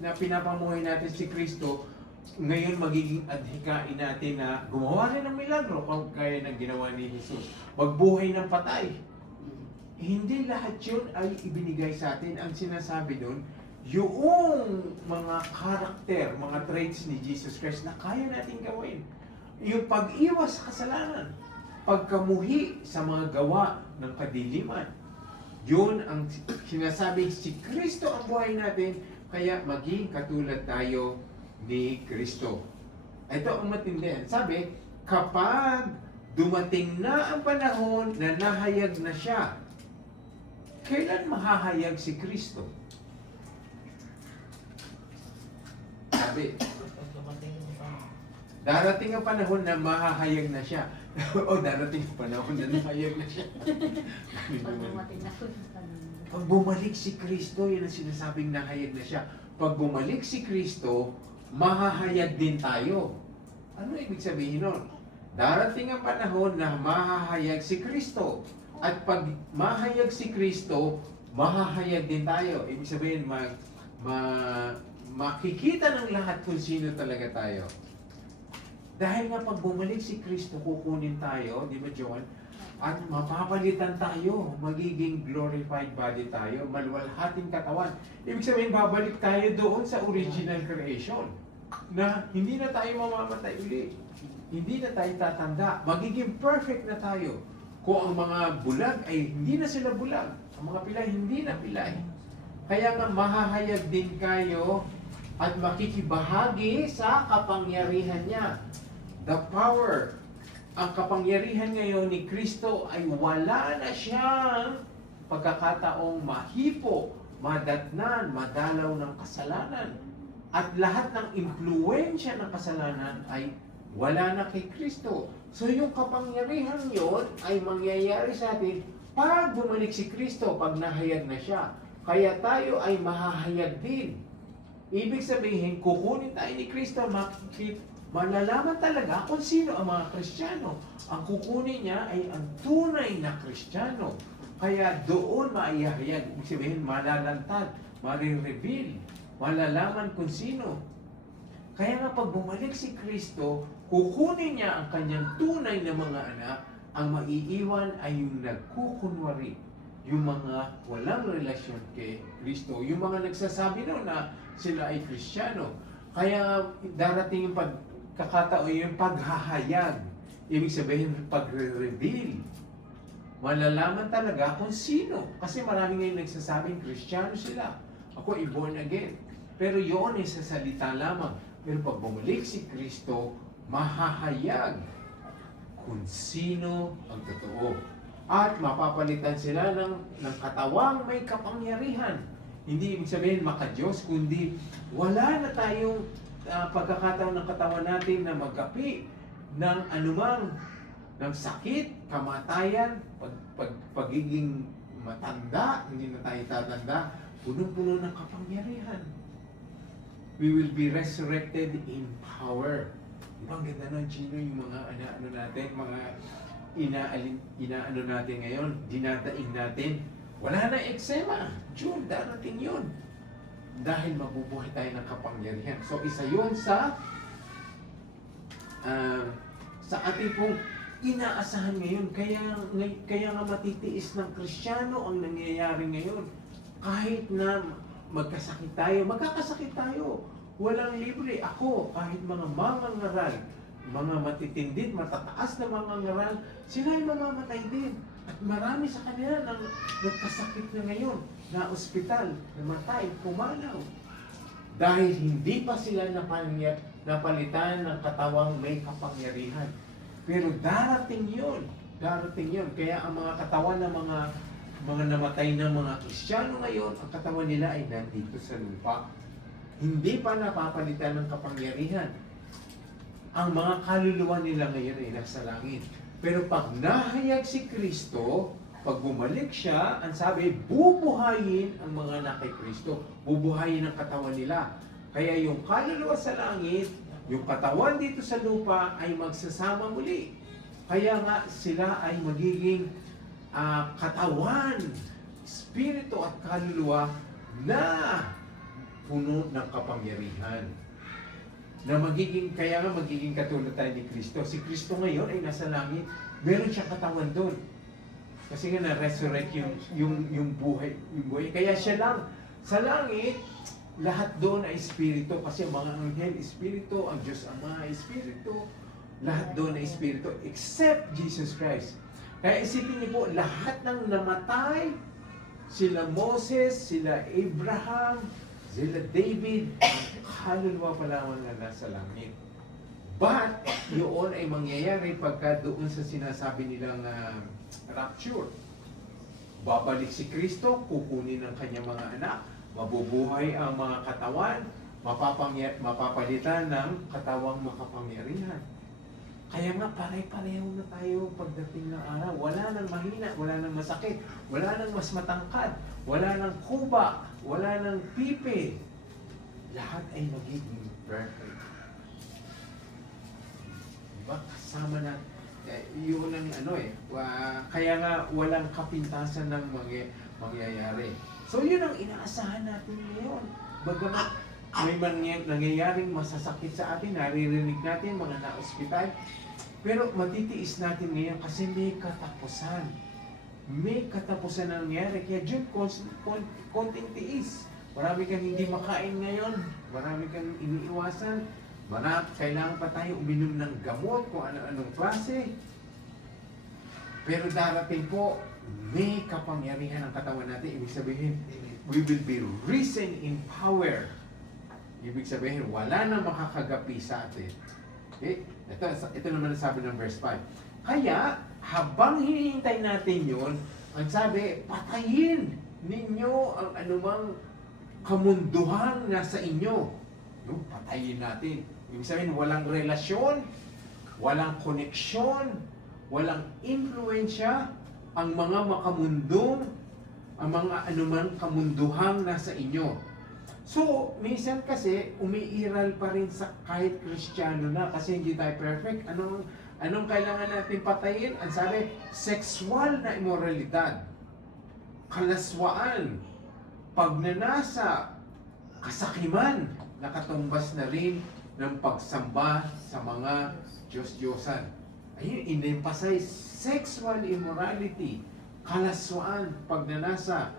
na pinapamuhay natin si Kristo, ngayon magiging adhikain natin na gumawa rin ng milagro kung kaya ng ginawa ni Jesus. Magbuhay ng patay. Hindi lahat yun ay ibinigay sa atin. Ang sinasabi doon, yung mga karakter, mga traits ni Jesus Christ na kaya natin gawin. Yung pag-iwas sa kasalanan, pagkamuhi sa mga gawa ng kadiliman. Yun ang sinasabi, si Kristo ang buhay natin, kaya maging katulad tayo ni Kristo. Ito ang matindihan. Sabi, kapag dumating na ang panahon na nahayag na siya, kailan mahahayag si Kristo? Sabi, darating ang panahon na mahahayag na siya. O darating ang panahon na nahayag na siya. Pag bumalik si Kristo, yun ang sinasabing nahayag na siya. Pag bumalik si Kristo, mahahayag din tayo. Ano ibig sabihin nun? Darating ang panahon na mahahayag si Kristo. At pag mahayag si Kristo, mahahayag din tayo. Ibig sabihin, makikita ng lahat kung sino talaga tayo. Dahil nga pag bumalik si Kristo, kukunin tayo, di ba John? At mapapalitan tayo, magiging glorified body tayo, maluwalhating katawan. Ibig sabihin, babalik tayo doon sa original creation. Na hindi na tayo mamamatay uli. Hindi na tayo tatanda. Magiging perfect na tayo. Kung ang mga bulag ay hindi na sila bulag. Ang mga pilay, hindi na pilay. Kaya nga mahahayag din kayo at makikibahagi sa kapangyarihan niya. The power, ang kapangyarihan ngayon ni Kristo ay wala na siyang pagkakataong mahipo, madatnan, madalaw ng kasalanan. At lahat ng impluensya ng kasalanan ay wala na kay Kristo. So yung kapangyarihan yon ay mangyayari sa atin pag bumalik si Kristo, pag nahayag na siya. Kaya tayo ay mahahayag din. Ibig sabihin, kukunin tayo ni Kristo, malalaman talaga kung sino ang mga Kristiyano. Ang kukunin niya ay ang tunay na Kristiyano. Kaya doon maihahayag. Ibig sabihin, malalantad, marireveal, malalaman kung sino. Kaya nga pag bumalik si Kristo, kukunin niya ang kanyang tunay na mga anak, ang maiiwan ay yung nagkukunwari, yung mga walang relasyon kay Kristo, yung mga nagsasabi noon na sila ay Kristiyano. Kaya darating yung pagkakataon, yung paghahayag, ibig sabihin pagre-reveal. Malalaman talaga kung sino. Kasi marami ngayon nagsasabing Kristiyano sila. Ako ay born again. Pero yun ay sa salita lamang. Pero pag bumalik si Kristo, mahahayag kung sino ang totoo. At mapapalitan sila ng katawang may kapangyarihan. Hindi ibig sabihin maka-Diyos, kundi wala na tayong pagkakataon ng katawan natin na magapi ng anumang ng sakit, kamatayan, pagiging matanda, hindi na tayo tatanda, punong-puno ng kapangyarihan. We will be resurrected in power. Ibang ganda nun, Chino, yung mga ano natin, mga inaano natin ngayon, dinadaing natin. Wala na eksema. June, darating yun. Dahil mabubuhay tayo ng kapangyarihan. So, isa yun sa ating pong inaasahan ngayon. Kaya nga matitiis ng Kristiyano ang nangyayari ngayon. Kahit na magkasakit tayo, magkakasakit tayo. Walang libre. Ako, kahit mga mangangaral, mga matitindid, matataas na mangangaral, sila ay mamamatay din. At marami sa kanila nang nagkasakit na ngayon, na ospital, namatay, pumanaw. Dahil hindi pa sila napalitan ng katawang may kapangyarihan. Pero darating yun. Darating yun. Kaya ang mga katawan ng mga namatay ng mga Kristiyano ngayon, ang katawan nila ay nandito sa lupa. Hindi pa napapalitan ng kapangyarihan. Ang mga kaluluwa nila ngayon ay nasa langit. Pero pag nahayag si Kristo, pag bumalik siya, ang sabi, bubuhayin ang mga anak kay Kristo. Bubuhayin ang katawan nila. Kaya yung kaluluwa sa langit, yung katawan dito sa lupa ay magsasama muli. Kaya nga sila ay magiging katawan spirito at kaluluwa na puno ng kapangyarihan. Na kaya nga magiging katulad tayo ni Kristo. Si Kristo ngayon ay nasa langit, meron siyang katawan doon. Kasi nga na-resurrect yung buhay. Kaya siya lang, sa langit, lahat doon ay espiritu. Kasi ang mga anghel, espiritu, ang Diyos Ama, espiritu. Lahat doon ay espiritu, except Jesus Christ. Kaya isipin niyo po, lahat ng namatay, sila Moses, sila Abraham, sila David, kaluluwa pa lamang na nasa langit. But, yun ay mangyayari pagka doon sa sinasabi nilang rapture. Babalik si Kristo, kukunin ng kanyang mga anak, mabubuhay ang mga katawan, mapapalitan ng katawang makapangyarihan. Kaya nga, pare-pareho na tayo pagdating ng araw. Wala nang mahina, wala nang masakit, wala nang mas matangkad, wala nang kuba, wala nang pipi. Lahat ay magiging perfect. Diba? Kasama na, yun ang kaya nga walang kapintasan ng mangyayari. So yun ang inaasahan natin ngayon. Bagamat may nangyayaring masasakit sa atin, naririnig natin mga na-ospital, pero matitiis natin ngayon kasi may katapusan. May katapusan na nangyari. Kaya dyan, konting tiis. Marami kang hindi makain ngayon. Marami kang iniiwasan. Kailangan pa tayo uminom ng gamot kung ano-anong klase. Pero darating po, may kapangyarihan ang katawan natin. Ibig sabihin, we will be risen in power. Ibig sabihin, wala na makakagapi sa atin. Okay? Ito naman ang sabi ng verse 5. Kaya, habang hinihintay natin yun, ang sabi, patayin ninyo ang anumang kamunduhan nasa inyo. Patayin natin. Ibig sabihin, walang relasyon, walang koneksyon, walang influensya ang mga makamundong, ang mga anumang kamunduhang nasa inyo. So, minsan kasi, umiiral pa rin sa kahit Kristiyano na kasi hindi tayo perfect. Anong kailangan natin patayin? Ang sabi, sexual na immoralidad, kalaswaan, pagnanasa, kasakiman, nakatumbas na rin ng pagsamba sa mga Diyos-Diyosan. Ayun, in-emphasize, sexual immorality, kalaswaan, pagnanasa,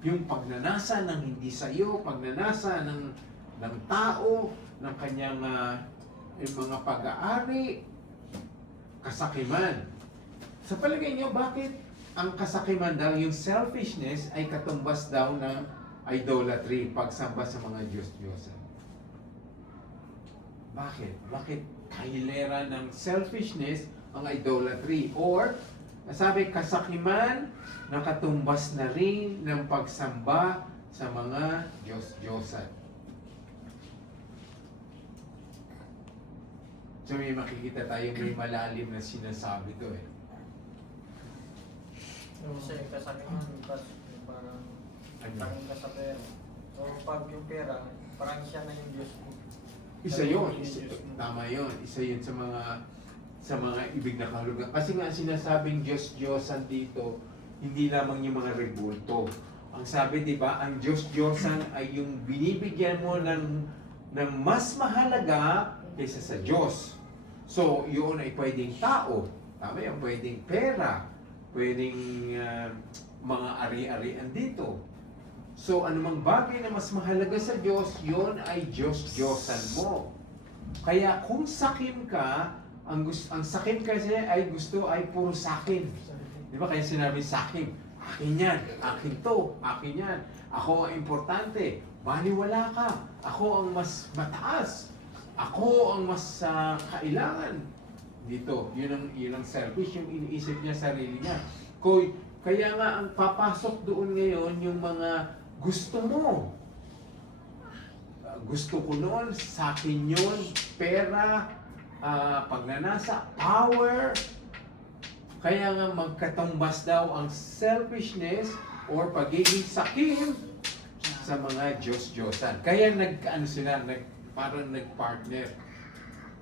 yung pagnanasa ng hindi sa iyo, pagnanasa ng tao, ng kanyang mga pag-aari, kasakiman. Sa palagay niyo, bakit ang kasakiman daw, yung selfishness, ay katumbas daw ng idolatry, pagsamba sa mga Diyos-Diyosan? Bakit? Bakit kahilera ng selfishness ang idolatry? Or, nasabi, kasakiman, nakatumbas na rin ng pagsamba sa mga Diyos-Diyosan. So may makikita tayo, may malalim na sinasabi to eh. Kasi kasakiman, parang tanging ka sa pera. So pag yung pera, parang siya na yung Diyos mo. Isa yun, tama yun. Isa yun sa mga ibig na kahulugan. Kasi nga sinasabing Diyos-Diyosan dito, hindi lamang yung mga rebulto. Ang sabi, di ba, ang Diyos-Diyosan ay yung binibigyan mo ng mas mahalaga kaysa sa Diyos. So, yun ay pwedeng tao. Tama yun, pwedeng pera. Pwedeng mga ari-arian dito. So, anumang bagay na mas mahalaga sa Diyos, yun ay Diyos-Diyosan mo. Kaya kung sakim ka, ang sakim kasi ay gusto ay puro sakin. Di ba? Kaya sinabi sakim, akin yan, akin to, akin yan. Ako ang importante, baliwala ka. Ako ang mas mataas. Ako ang mas kailangan. Dito, yun ang selfish, yung iniisip niya sarili niya. Kaya nga ang papasok doon ngayon yung mga gusto mo. Gusto ko noon, sa akin yun, pera, pagnanasa, power. Kaya nga magkatumbas daw ang selfishness or pagiging sakim sa mga Diyos-Diyosan. Kaya parang nag-partner.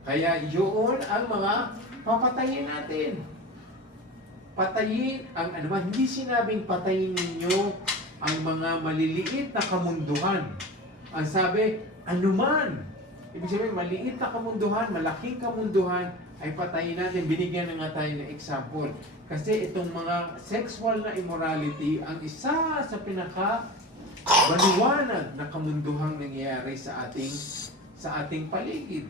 Kaya yun ang mga papatayin natin. patayin ang ano ba, hindi sinabing patayin ninyo ang mga maliliit na kamunduhan. Ang sabi, anuman. Ibig sabihin, maliit na kamunduhan, malaking kamunduhan, ay patayin natin. Binigyan na nga tayo ng example. Kasi itong mga sexual na immorality, ang isa sa maliwanag na kamunduhang nangyayari sa ating paligid.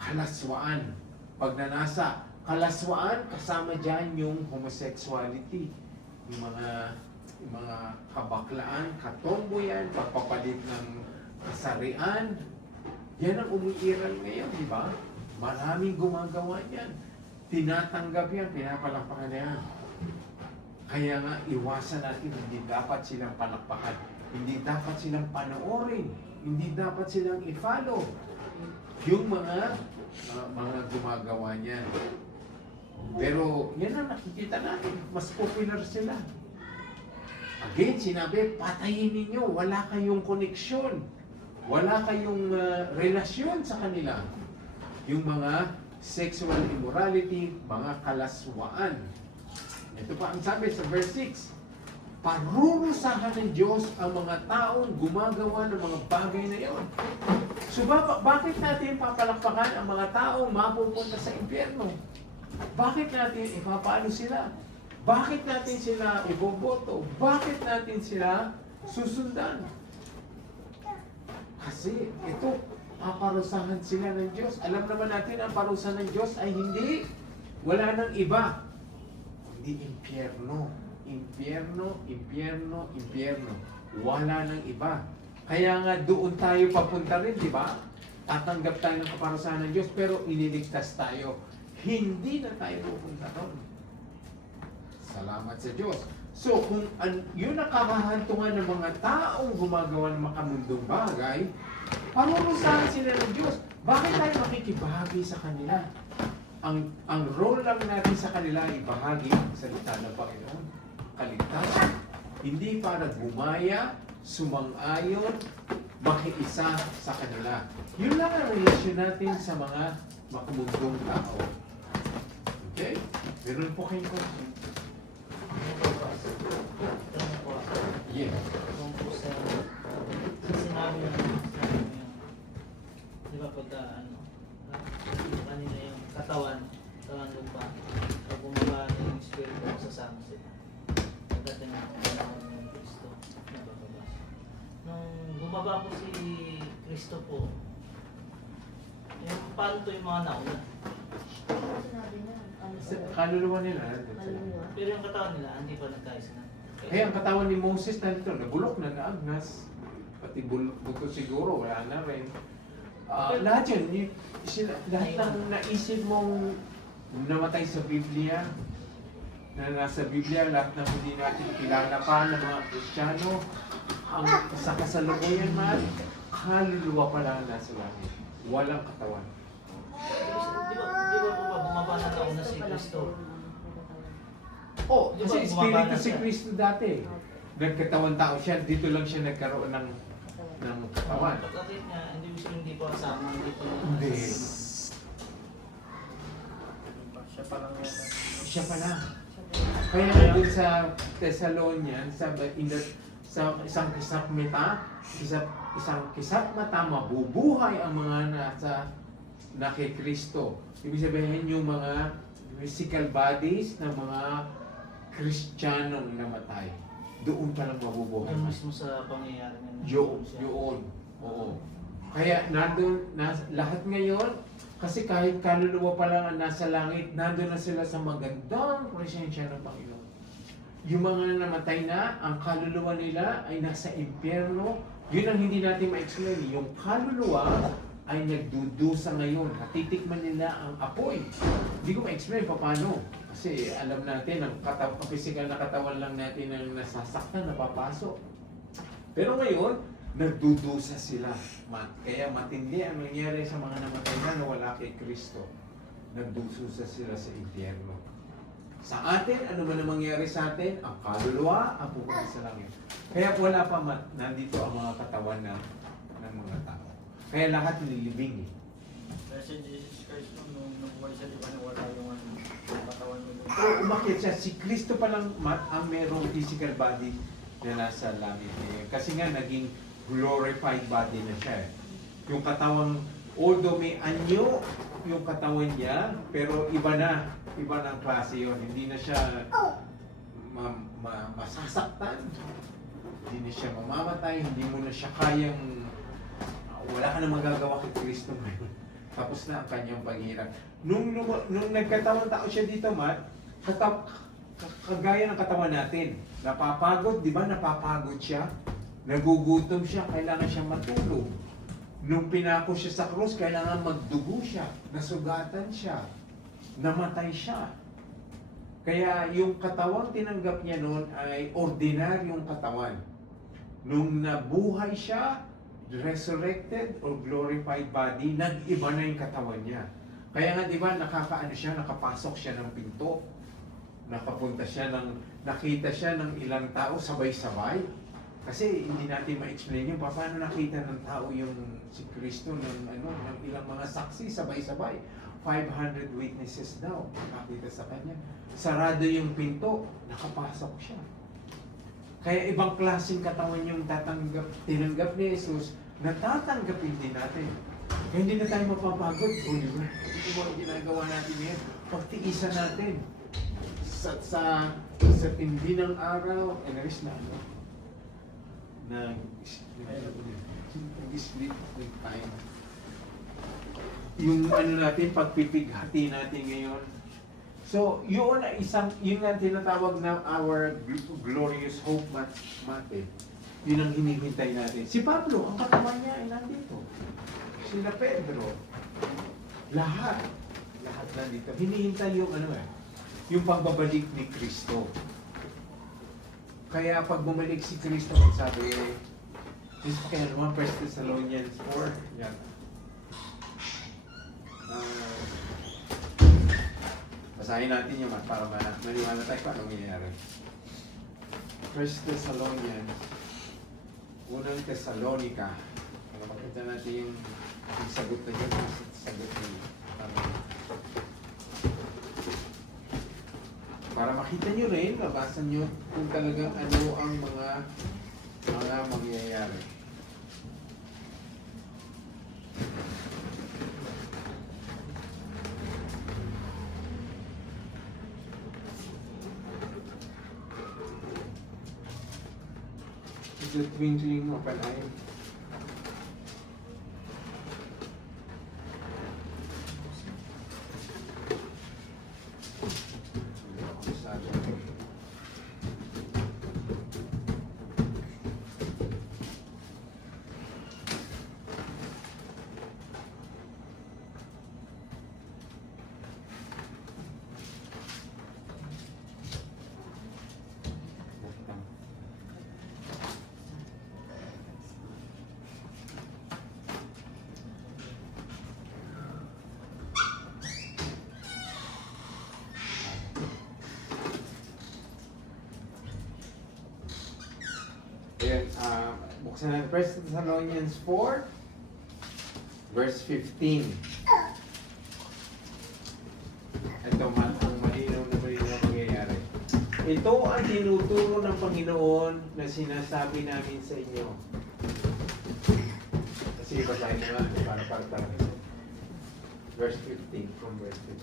Kalaswaan, pagnanasa. Kalaswaan, kasama dyan yung homosexuality. Yung mga kabaklaan, katomboyan, pagpapalit ng kasarian. Yan ang umiiral ngayon, di ba? Maraming gumagawa yan. Tinatanggap yan, pinapalakpakan yan. Kaya nga, iwasan natin, hindi dapat silang palakpakan. Hindi dapat silang panoorin. Hindi dapat silang i-follow. Yung mga gumagawa niyan. Pero yan ang nakikita natin. Mas popular sila. Again, sinabi, patayin ninyo. Wala kayong koneksyon. Wala kayong relasyon sa kanila. Yung mga sexual immorality, mga kalaswaan. Ito pa ang sabi sa verse 6. Parurusahan ng Diyos ang mga taong gumagawa ng mga bagay na iyon. So bakit natin papalakpakan ang mga taong mapupunta sa impyerno? Bakit natin ipapaano sila? Bakit natin sila iboboto? Bakit natin sila susundan? Kasi ito, paparusahan sila ng Diyos. Alam naman natin ang parusahan ng Diyos ay hindi, wala nang iba. Hindi impyerno. Impyerno, impyerno, impyerno. Wala nang iba. Kaya nga doon tayo papunta rin, di ba? Tatanggap tayo ng kaparusahan ng Diyos, pero iniligtas tayo. Hindi na tayo pupunta doon. Salamat sa Diyos. So, kung yun ang kakahantungan ng mga taong gumagawa ng makamundong bagay, parurusahan sila ng Diyos. Bakit tayo makikibahagi sa kanila? Ang role lang natin sa kanila ay ibahagi ang salita ng Panginoon. Kaligtasan. Hindi para gumaya, sumang-ayon, makiisa sa kanila. Yun lang ang relasyon natin sa mga makamundong tao. Okay? Meron po kayong question? Yeah. Kung po sa sinabi ng di ba pagka kanina yung katawan lupa, pag bumaba yung espiritu, sasama sila. Pagdating ng Kristo, nabababa. Nung bumaba po si Kristo po, yung paano to yung mga nauna? Kaluluwa nila. Pero yung katawan nila, hindi pa nagkaisa na. Kaya ang katawan ni Moses na dito, nagulok na, naagnas. Pati buto siguro, wala na rin. Lahat yun, lahat ng naisip mong namatay sa Biblia, na nasa Biblia, lahat ng hindi natin kilala pa ng mga Kristiyano, ang sa kasalukuyan man, kaluluwa pa lang nasa langit. Walang katawan. Di ba po ba bumaba na nauna si Kristo? Oh, Di ba, kasi bumaba Espiritu na si siya? Kristo dati. Nagkatawan tao siya, dito lang siya nagkaroon ng katawan. Pagkakit niya, hindi po kasama, hindi po Hindi. Siya pa lang yata. Siya pala. Kaya nga dun sa Thessalonians, sa isang kisap mata, mabubuhay ang mga na kay Kristo. Ibig sabihin yung mga physical bodies ng mga Kristiyanong namatay. Doon pa lang mabubuhay. Doon mismo sa pangyayari ng Yun. Oo. Kaya lahat ngayon, kasi kahit kaluluwa pa lang ang nasa langit, nandun na sila sa magandang presensya ng Panginoon. Yung mga namatay na, ang kaluluwa nila ay nasa impyerno. Yun ang hindi natin ma-explain. Yung kaluluwa ay nagdudusa ngayon. Natitikman nila ang apoy. Hindi ko ma-explain paano. Kasi alam natin, ang physical na katawan lang natin ang nasasaktan, napapasok. Pero ngayon, nagdudusa sila. Kaya matindi ang nangyari sa mga namatay na wala kay Kristo. Nagdudusa sila sa impyerno. Sa atin, ano man ang mangyari sa atin, ang kaluluwa, ang pupunta sa langit. Kaya wala pa nandito ang mga katawan ng mga tao. Kaya lahat nililibing. Kasi Jesus Christ nung nabuhay siya, di ba nawala yung yung katawan mo. Oh, umakyat siya. Si Kristo pa lang ang merong physical body na nasa langit niya. Kasi nga, naging glorified body na siya. Yung katawang, although may anyo yung katawan niya, pero iba na. Iba ng klase yun. Hindi na siya masasaktan. Hindi na siya mamamatay. Hindi mo na siya kayang wala ka na magagawa kay Kristo ngayon. Tapos na ang kanyang paghirap. Nung nagkatawang tao siya dito, Matt, kagaya ng katawan natin. Napapagod, di ba? Napapagod siya. Nagugutom siya, kailangan siya matulog. Nung pinako siya sa krus, kailangan magdugo siya. Nasugatan siya. Namatay siya. Kaya yung katawang tinanggap niya noon ay ordinaryong katawan. Nung nabuhay siya, resurrected or glorified body, nag-iba na yung katawan niya. Kaya nga, di ba, nakapasok siya ng pinto. Nakapunta siya nakita siya ng ilang tao sabay-sabay. Kasi hindi natin ma-explain yung paano nakita ng tao yung si Kristo ng ilang mga saksi sabay-sabay. 500 witnesses daw nakita sa kanya. Sarado yung pinto, nakapasok siya. Kaya ibang klaseng katawan yung tinanggap ni Jesus, natatanggapin din natin. Kaya hindi na tayo mapapagod. O, di ba? Ito mo ang ginagawa natin ngayon. Pagtiisan natin. Sa tindi ng araw, naris na nag-sleep with time. Yung natin, pagpipighati natin ngayon. So, yun ang tinatawag na our glorious hope mate. Yun ang hinihintay natin. Si Pablo, ang katawan niya ay nandito. Sila Pedro. Lahat nandito. Hinihintay yung yung pagbabalik ni Kristo. Kaya pag bumalik si Kristo, sabi, kaya naman 1 Thessalonians 4, yan. Basahin natin yung para maniwala tayo paano nangyayari. 1 Thessalonians, unang Thessalonica. Makita natin yung sagot na yun, sagot ni para makita nyo rin, mabasa nyo kung talagang ano ang mga mangyayari. The twinkling of an eye. Ayan, buksan natin 1 Thessalonians 4, verse 15. Ito man ang malinaw na mangyayari. Ito ang tinuturo ng Panginoon na sinasabi namin sa inyo. Kasi basahin nyo nga, para. Verse 15, from verse 15.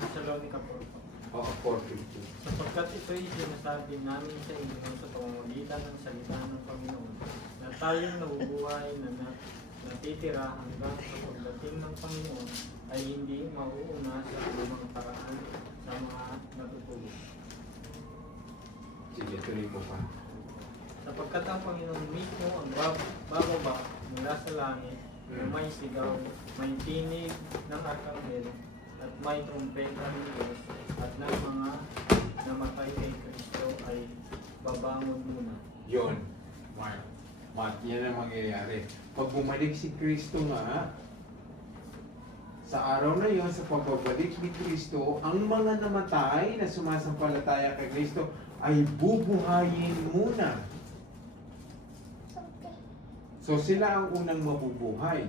Thessalonica 4. Oo, 4:15. Sapagkat ito'y sinasabi namin sa inyo sa pamamagitan ng salita ng Panginoon na tayong nabubuhay na natitira hanggang sa pagdating ng Panginoon ay hindi mauuna sa lumang paraan sa mga natutulog. Sige, tuloy mo pa. Sapagkat ang Panginoon mismo ang bababa mula sa langit na may sigaw, may tinig ng arkanghel, at may trumpeta ng Diyos, at ng mga namatay kay Kristo ay babangon muna. Yun, Mark. Yan ang mangyayari. Pag bumalik si Kristo nga, sa araw na yon, sa pagbabalik ni Kristo, ang mga namatay na sumasampalataya kay Kristo ay bubuhayin muna. So sila ang unang mabubuhay.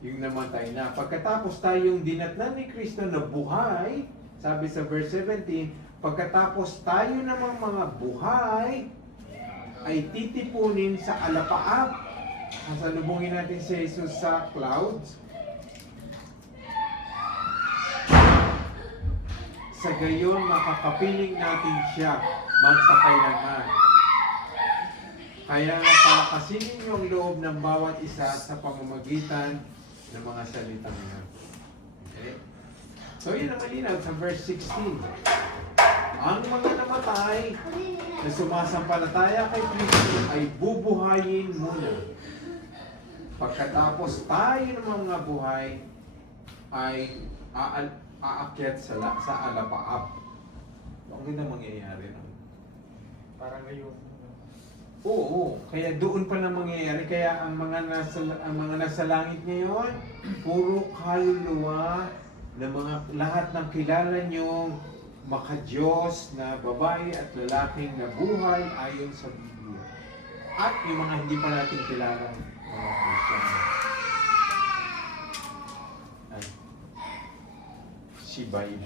yung namatay na. Pagkatapos tayong dinatnan ni Kristo na buhay, sabi sa verse 17, pagkatapos tayo namang mga buhay, ay titipunin sa alapaap. Sasalubungin natin si Jesus sa clouds. Sa gayon, makakapiling natin siya magsakailanman. Kaya nga palakasin ninyo ang loob ng bawat isa sa pamamagitan ng mga salitang yan. Okay? So yun ang malinaw sa verse 16. Ang mga namatay na sumasampalataya kay Kristo ay bubuhayin muna. Pagkatapos tayo ng mga buhay ay aakyat sa alapaap. Ang ganda mangyayari nun. Parang ngayon. Oo, kaya doon pa na mangyayari. Kaya ang mga nasa langit ngayon, puro kaluluwa na mga lahat ng kilala nyo, maka-Diyos na babae at lalaking nabuhay ayon sa Biblia. At yung mga hindi pa natin kilala, mga Kristiyano. Ay, si Bible.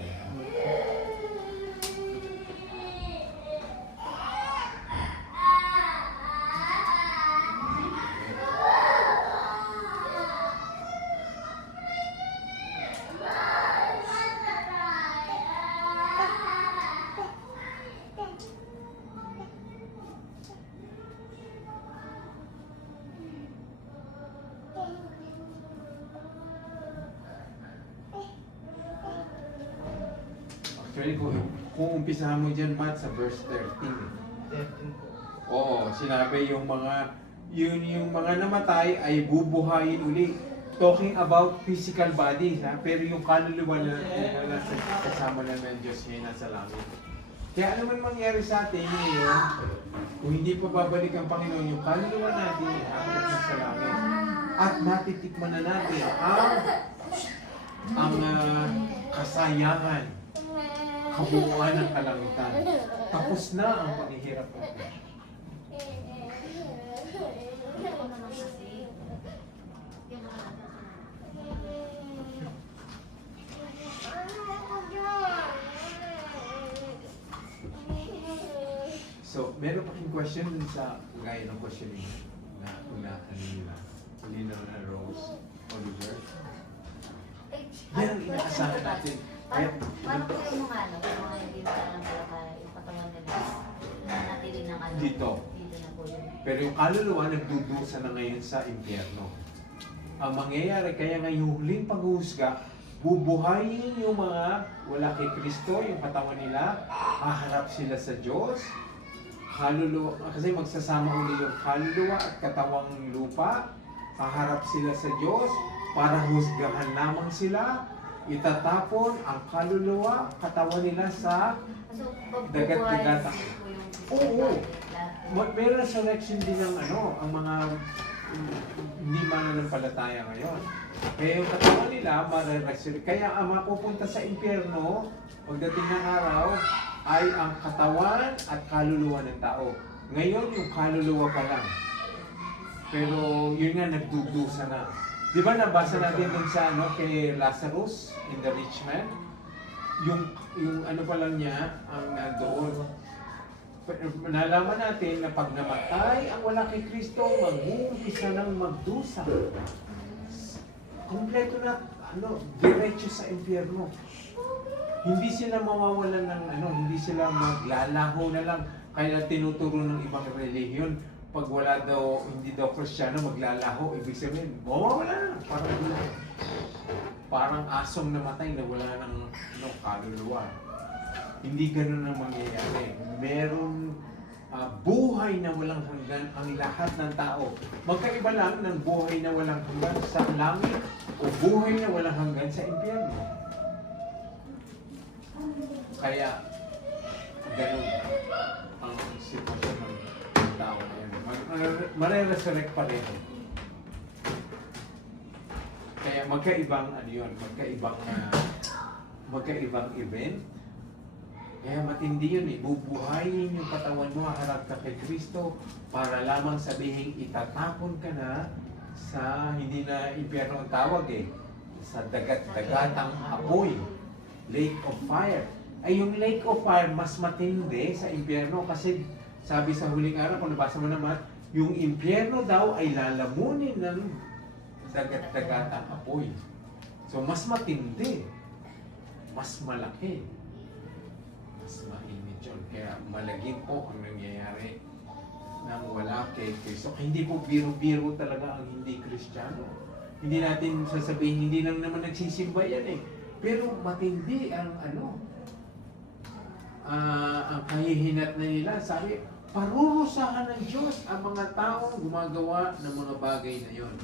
Actually, kung umpisahan mo dyan, Matt, sa verse 13. 13 po. Oo, sinabi yung mga namatay ay bubuhayin uli. Talking about physical bodies, ha? Pero yung kaluluwa na wala kasama na ng Diyos ngayon nasa langit. Kaya ano man mangyari sa atin ngayon, kung hindi pa babalik ang Panginoon, yung kaluluwa natin ay hanggang nasa langit. At natitikman na natin ang kasayangan, kabuuan ng kalangitan. Tapos na ang paghihirap natin. So, meron pa kayong question dun sa gaya ng questioning na nila. Lina na Rose Oliver. Yan ang inaasahan natin. Paano po yung mga hindi pananampalataya, yung katawan nila, nanatili ng Dito. Dito na po yun. Pero yung kaluluwa nagdudusa na ngayon sa impyerno. Ang mangyayari, kaya ngayong huling paghuhusga, bubuhayin yung mga wala kay Kristo, yung katawan nila, haharap sila sa Diyos, kaluluwa, kasi magsasama uli yung kaluluwa at katawang lupa, haharap sila sa Diyos, para husgahan lamang sila, itatapon ang kaluluwa, katawan nila sa So, dagat-dagata. Oo. Oo. May resurrection din ng ang mga hindi mananampalataya ngayon. Kaya yung katawan nila, mare-resurrect. Kaya ang mapupunta sa impyerno, pagdating ng araw, ay ang katawan at kaluluwa ng tao. Ngayon, yung kaluluwa pa lang. Pero yun nga, nagdudusa na. Di ba nabasa natin dun sa kay Lazarus in the rich man? Yung pa lang niya, ang nandoon. Nalaman natin na pag namatay ang wala kay Kristo, mag-uumpisa ng magdusa. Kompleto na, diretso sa impyerno. Hindi sila mawawalan ng hindi sila maglalaho na lang. Kaya tinuturo ng ibang relihiyon, pag wala daw, hindi daw Kristiyano, maglalaho. Ibig sabihin, mawawala na. Parang asong namatay na wala ng kaluluwa. Hindi ganun ang mangyayari. Meron buhay na walang hanggan ang lahat ng tao. Magkaiba lang ng buhay na walang hanggan sa langit o buhay na walang hanggan sa impyerno. Kaya, ganun ang sitwasyon ng tao ngayon. Mare-resurrect pa rin. Kaya magkaibang magkaibang event. Kaya matindi yun bubuhayin yung katawan mo, harap ka kay Kristo para lamang sabihin itatapon ka na sa hindi na impyerno ang tawag eh, sa dagat-dagatang apoy, lake of fire. Ay yung lake of fire mas matindi sa impyerno kasi sabi sa huling araw, kung nabasa mo naman, yung impyerno daw ay lalamunin ng dagat-dagatang apoy. So mas matindi, mas malaki, mas mainit yun. Kaya malagim po ang nangyayari nang wala kay Kristo. Hindi po biro-biro talaga ang hindi Kristiyano. Hindi natin sasabihin, hindi lang naman nagsisimba yan eh. Pero matindi ang ang kahihinat na nila. Sabi, parurusahan ng Diyos ang mga taong gumagawa ng mga bagay na yon.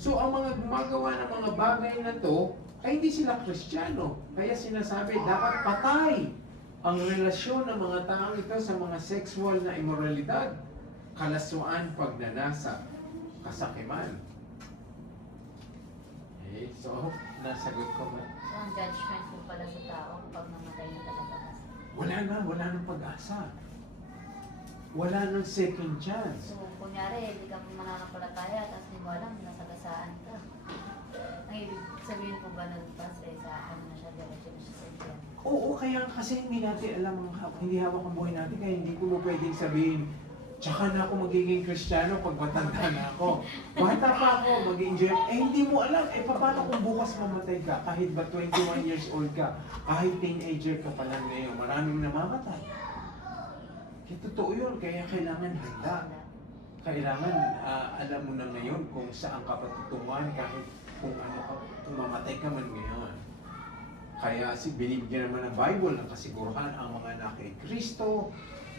So ang mga gumagawa ng mga bagay na to, ay hindi sila Kristiyano. Kaya sinasabi, dapat patay ang relasyon ng mga taong ito sa mga sexual na immoralidad, kalaswaan, pagnanasa, kasakiman. Okay, so, nasagot ko ba? So, ang judgment po pala sa tao pag namatay na talaga. Wala nang pag-asa. Wala nang second chance. So, kunyari, hindi ka mananampalataya, tapos hindi mo alam, nasagasaan ka. Ang ibig sabihin po ba nun, pas, sa na siya, diretso na siya sa impyerno. Oo, kaya kasi hindi natin alam, hindi hawak ang buhay natin, kaya hindi ko pwedeng sabihin, tsaka na ako magiging Kristiyano pag matanda na ako. Bata pa ako, mag-enjoy. Hindi mo alam, paano kung bukas mamatay ka? Kahit ba 21 years old ka, kahit teenager ka pa lang ngayon, maraming namamatay. Kaya totoo yun, kaya kailangan handa. Kailangan alam mo na ngayon kung saan ka patutungan kahit kung kung mamatay ka man ngayon. Kaya binibigyan naman ng Bible ng kasiguruhan ang mga anak kay Kristo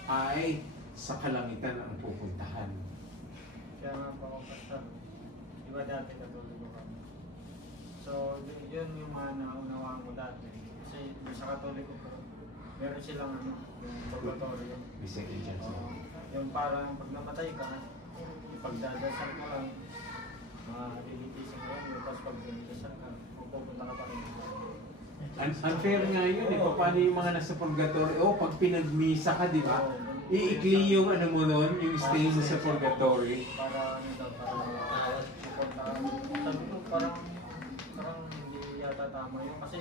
ay sa kalangitan ang pupuntahan. Kaya nga pa ako pastor, iba dati katulad ko kami. So, yun yung mga naunawaan ko dati. Kasi yung sa Katoliko, meron silang yung purgatorio. May second chance. Oo. Yung parang pag namatay ka, ipagdadasal ka lang, lilitisin ka lang, tapos pag dinidasal ka, pupunta ka pa rin. Unfair nga yun eh. Paano yung mga nasa purgatorio? Pag pinagmisa ka, di ba? Iikli yung mo nun, yung stay mo sa purgatory. Para pupunta ka. Sabi ko parang hindi yata tama yun. Kasi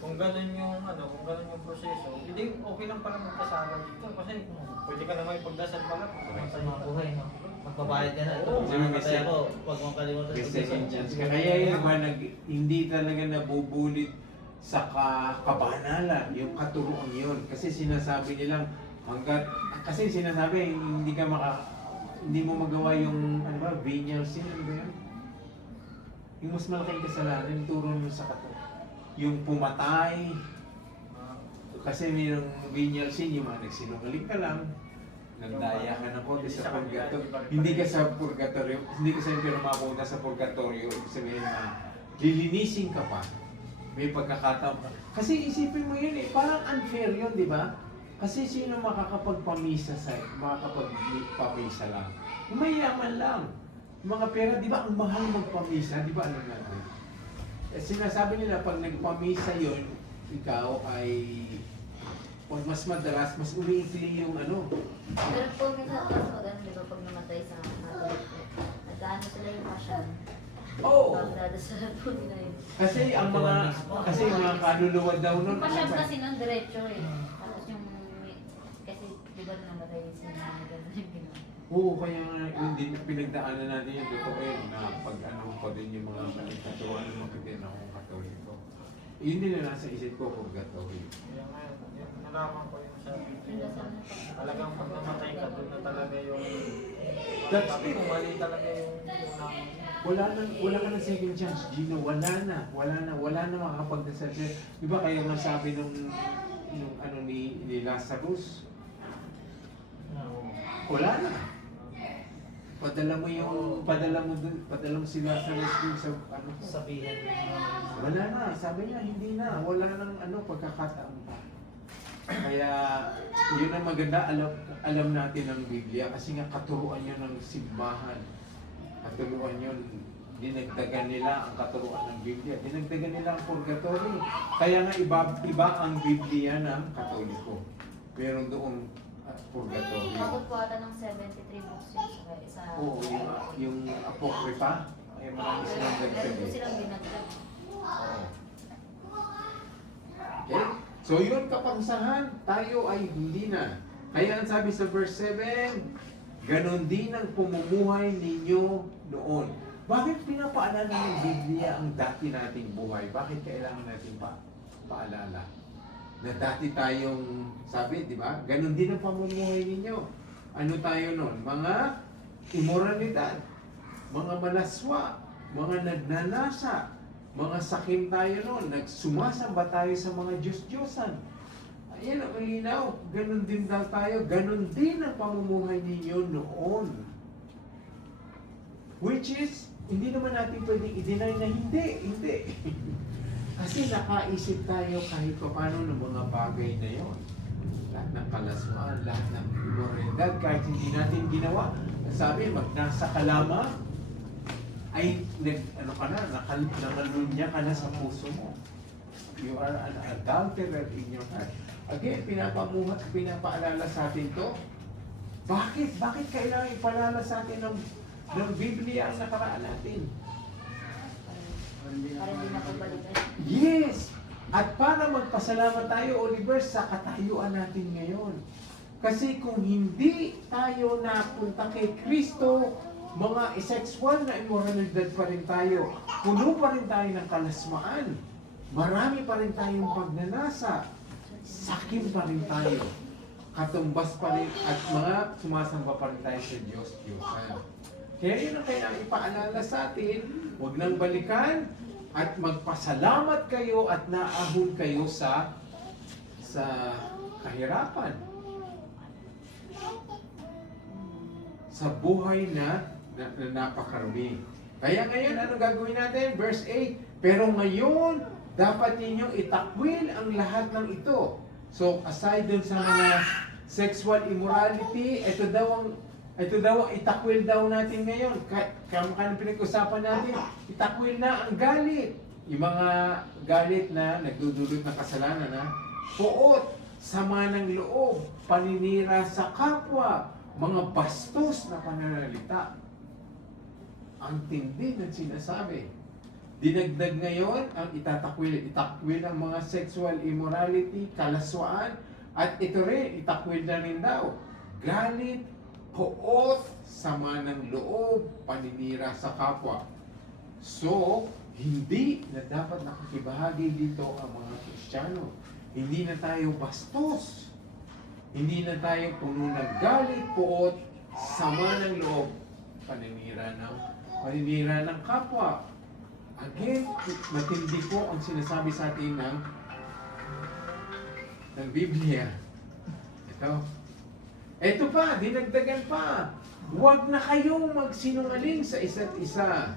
kung ganun yung kung ganun yung proseso, hindi okay lang pala magkasama dito. Kasi pwede ka naman ipagdasal pala. Sa mga buhay, no? Magbabayad ka na. Ito, Oo. pag mamatay ako, pag makalimutan May ko second chance ka. Kaya yun ba, hindi talaga nabubulit sa kabanalan, yung katuruan yun. Kasi sinasabi nilang, kasi sinasabi, hindi mo magawa yung, venial sin, ano ba yun? Yung mas malaking kasalanan, yung turo mo sa yung pumatay, kasi mayroong venial sin, yung mga nagsinungaling ka lang, nagdaya ka ng konti sa purgatorio. Hindi ka sa purgatorio, hindi ka sa impyerno mapunta sa purgatorio, ibig sabihin na lilinisin ka pa. May pagkakataon ka. Kasi isipin mo yun eh, parang unfair yun, di ba? Kasi sino makakapagpamisa lang? Mayaman lang. Mga pera, di ba ang mahal magpamisa? Di ba alam natin? Sinasabi nila pag nagpamisa yun, ikaw ay pag mas madalas, mas umiikli yung Pero po, minsan pag di ba, pag namatay sa Katoliko, nagkaano sila yung pasyon. Oo. Pagdadasal po nila yun. Kasi ang mga kaluluwa daw nun. Yung pasyon kasi nun, diretso eh. Tapos yung, kasi di ba namatay yung sinanay, gano'n yung ginawa. Oo, kaya nga yung pinagdaanan natin yung totoo yun na pag pa din yung mga katuruan ng mga din akong Katoliko. Yun din na nasa isip ko, purgatorio. Kaya ngayon, nalaman ko yung sa Biblia. Talagang pag namatay ka, doon na talaga yung sabi ko, mali talaga yung Wala ka ng second chance, Gino. Wala na makakapagdasal siya. Di ba kaya nga sabi nung ni Lazarus, wala na. Padala mo si Lazarus dun sa sabihin. wala na, sabi niya, hindi na, wala nang pagkakataon pa. Kaya, yun ang maganda, alam natin ang Biblia kasi nga katuruan yun ng simbahan. Katuruan yun, dinagdagan nila ang katuruan ng Biblia. Dinagdagan nila ang purgatory. Kaya nga iba ang Biblia ng Katoliko. Meron doon purgatory. Abot po ata ng 73 books yun sa isa. Oo, yung Apocrypha, Eh, marami silang Meron dagdag po eh. silang dinagdag. Oo. Okay? So yun kapangsahan, tayo ay hindi na. Kaya ang sabi sa verse 7, ganon din ang pumumuhay ninyo noon. Bakit pinapaalala ng Biblia ang dati nating buhay? Bakit kailangan natin paalala? Na dati tayong, sabi, di ba? Ganon din ang pamumuhay ninyo. Ano tayo noon? Mga immoralidad, mga malaswa, mga nagnanasa, mga sakim tayo noon. Nagsumasamba tayo sa mga Diyos-Diyosan. Ayan ang malinaw. Ganon din daw tayo. Ganon din ang pamumuhay ninyo noon. Which is, hindi naman natin pwedeng i-deny na hindi. Kasi nakaisip tayo kahit paano ng mga bagay na yon. Lahat ng kalaswaan, lahat ng immoralidad, kahit hindi natin ginawa. Sabi, magnasa ka lamang, ay, nakalunya ka na sa puso mo. You are an adulterer in your heart. Again, pinapaalala sa atin to. Bakit? Bakit kailangan ipalala sa atin ng Biblia ang nakaraan natin? Para hindi na pabalikan. Yes! At para magpasalamat tayo, Oliver, sa katayuan natin ngayon. Kasi kung hindi tayo napunta kay Kristo, mga sexual na immoralidad pa rin tayo. Puno pa rin tayo ng kalasmaan. Marami pa rin tayong pagnanasa. Sakim pa rin tayo. Katumbas pa rin at mga sumasamba pa rin tayo sa Diyos. Kaya yun ang kailangan ipaalala sa atin. Huwag nang balikan at magpasalamat kayo at naahon kayo sa kahirapan. Sa buhay na napakarami. Kaya ngayon, anong gagawin natin? Verse 8, pero ngayon, dapat ninyong itakwil ang lahat ng ito. So, aside dun sa mga sexual immorality, ito daw ang itakwil daw natin ngayon. Kamukha ng pinag-usapan natin, itakwil na ang galit. Yung mga galit na nagdudulot ng kasalanan, puot, sama ng loob, paninira sa kapwa, mga bastos na pananalita. Ang tindi ng sinasabi. Dinagdag ngayon ang itakwil ang mga sexual immorality, kalaswaan, at ito rin, itakwil na rin daw. Galit, puot, sama ng loob, paninira sa kapwa. So, hindi na dapat nakikibahagi dito ang mga Kristiyano. Hindi na tayo bastos. Hindi na tayo puno ng galit, puot, sama ng loob, paninira ng kapwa. Again, matindi po ang sinasabi sa atin ng Biblia. Ito pa, dinagdagan pa. Huwag na kayong magsinungaling sa isa't isa.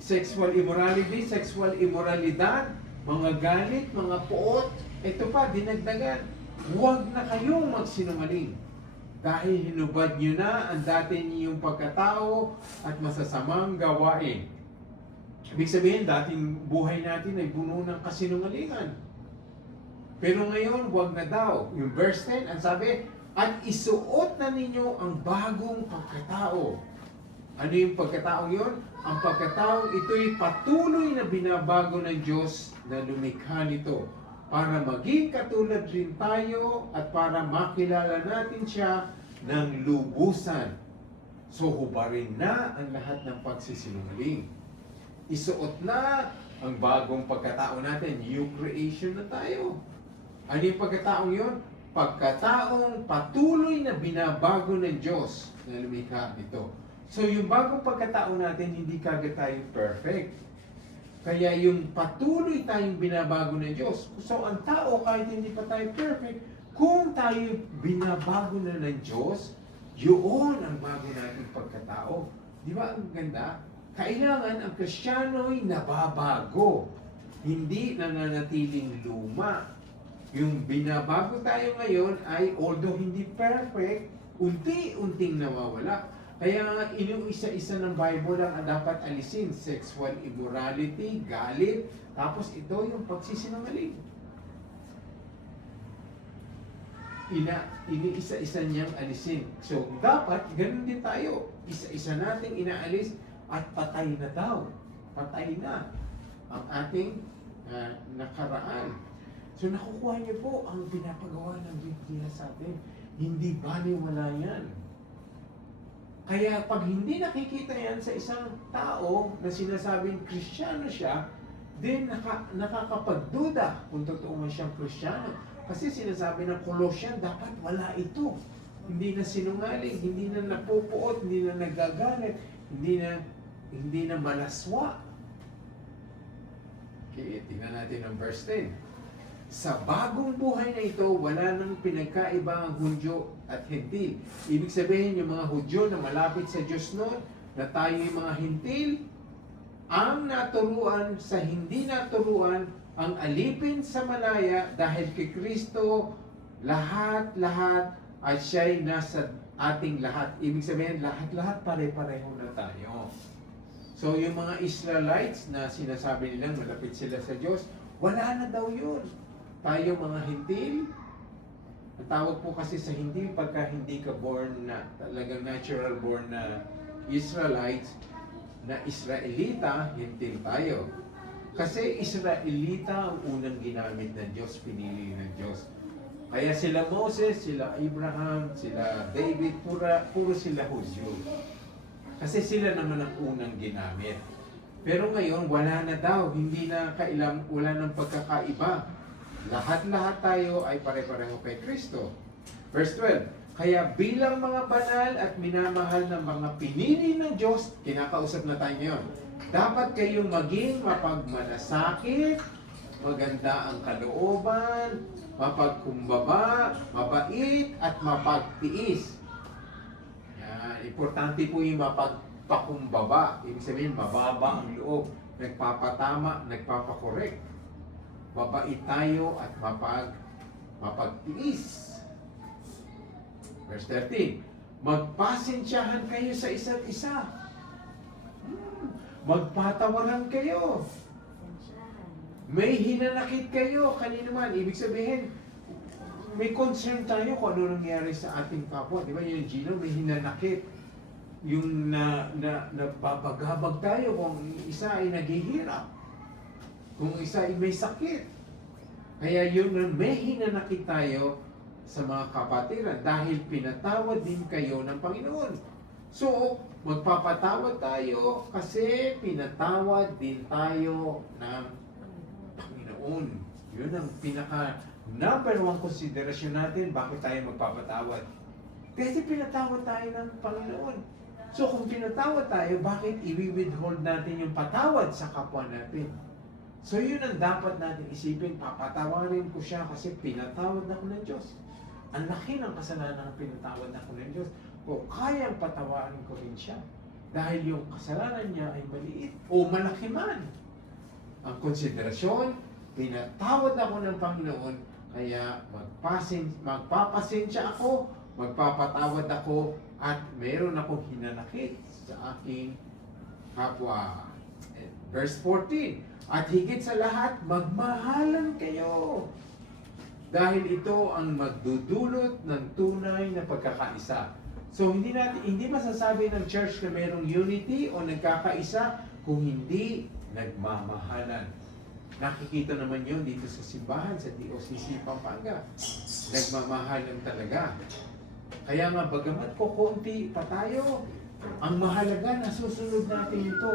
Sexual immorality, sexual immoralidad, mga galit, mga puot. Ito pa, dinagdagan. Huwag na kayong magsinungaling. Dahil hinubad nyo na ang dati niyong pagkatao at masasamang gawain. Ibig sabihin, dating buhay natin ay puno ng kasinungalingan. Pero ngayon, huwag na daw. Yung verse 10, ang sabi, at isuot na ninyo ang bagong pagkatao. Ano yung pagkataong yun? Ang pagkataong ito'y patuloy na binabago ng Diyos na lumikha nito. Para maging katulad rin tayo at para makilala natin siya ng lubusan. So hubarin na ang lahat ng pagsisinungaling. Isuot na ang bagong pagkatao natin. New creation na tayo. Ano yung pagkataong yun? Pagkataong patuloy na binabago ng Diyos na lumikha nito. So yung bagong pagkatao natin, hindi kagad tayo perfect. Kaya yung patuloy tayong binabago ng Diyos. So ang tao, kahit hindi pa tayo perfect, kung tayo binabago na ng Diyos, yun ang bago nating pagkatao. Di ba ang ganda? Kailangan ang Kristiyano'y nababago. Hindi nananatiling luma. Yung binabago tayo ngayon ay, although hindi perfect, unti-unting nawawala. Kaya nga, isa-isa ng Bible lang ang dapat alisin. Sexual immorality, galit, tapos ito yung pagsisinungaling. iniisa-isa niyang alisin. So, dapat, ganun din tayo. Isa-isa nating inaalis at patay na daw. Patay na ang ating nakaraan. So, nakukuha niyo po ang pinapagawa ng Biblia sa atin. Hindi baliwala yan. Kaya pag hindi nakikita yan sa isang tao na sinasabing Kristiyano siya, then nakakapagduda kung totoo man siyang Kristiyano. Kasi sinasabi ng Colossian, dapat wala ito. Hindi na sinungaling, hindi na napupuot, hindi na nagagalit, hindi na malaswa. Okay, tingnan natin ang verse 10. Sa bagong buhay na ito, wala nang pinagkaiba ang Hudyo at Hentil. Ibig sabihin, yung mga Hudyo na malapit sa Diyos noon, na tayo yung mga Hentil, ang naturuan sa hindi naturuan, ang alipin sa malaya dahil kay Kristo, lahat-lahat ay siya'y nasa ating lahat. Ibig sabihin, lahat-lahat pare-pareho na tayo. So, yung mga Israelites na sinasabi nilang malapit sila sa Diyos, wala na daw yun. Tayo mga Hintil, ang tawag po kasi sa Hintil, pagka hindi ka born na, talagang natural born na Israelites, na Israelita, Hintil tayo. Kasi Israelita ang unang ginamit ng Diyos, pinili ng Diyos. Kaya sila Moses, sila Abraham, sila David, puro sila Hudyo. Kasi sila naman ang unang ginamit. Pero ngayon, wala na daw, wala nang pagkakaiba. Lahat-lahat tayo ay pare-pareho kay Kristo. Verse 12, kaya bilang mga banal at minamahal ng mga pinili ng Diyos, kinakausap na tayo ngayon, dapat kayong maging mapagmalasakit, maganda ang kalooban, mapagkumbaba, mabait, at mapagtiis. Yan, importante po yung mapagpakumbaba. Ibig sabihin, mababa ang loob, nagpapatama, nagpapakorek. Mabait tayo at mapagtiis. Verse 13, magpasensyahan kayo sa isa't isa. Magpatawaran kayo. May hinanakit kayo kanino man. Ibig sabihin, may concern tayo kung ano nangyari sa ating kapwa. Di ba yung Gino, may hinanakit. Yung nababagabag tayo kung isa ay naghihirap. Kung isa ay may sakit. Kaya yun, may hinanakit tayo sa mga kapatiran dahil pinatawad din kayo ng Panginoon. So, magpapatawad tayo kasi pinatawad din tayo ng Panginoon. Yun ang pinaka number one konsiderasyon natin bakit tayo magpapatawad. Kasi pinatawad tayo ng Panginoon. So, kung pinatawad tayo, bakit i-withhold natin yung patawad sa kapwa natin? So, yun ang dapat natin isipin. Papatawarin ko siya kasi pinatawad ako ng Diyos. Ang laki ng kasalanan ng pinatawad ako ng Diyos. Kung kayang patawarin ko rin siya. Dahil yung kasalanan niya ay maliit o malaki man. Ang konsiderasyon, pinatawad ako ng Panginoon, kaya magpapasensya ako, magpapatawad ako, at meron akong hinanakit sa aking kapwa. Verse 14, at higit sa lahat, magmahalan kayo. Dahil ito ang magdudulot ng tunay na pagkakaisa. So hindi masasabi ng church na mayroong unity o nagkakaisa kung hindi nagmamahalan. Nakikita naman yun dito sa simbahan, sa DOCC Pampanga. Nagmamahalan talaga. Kaya nga bagamat kukunti pa tayo, ang mahalaga nasusunod natin ito.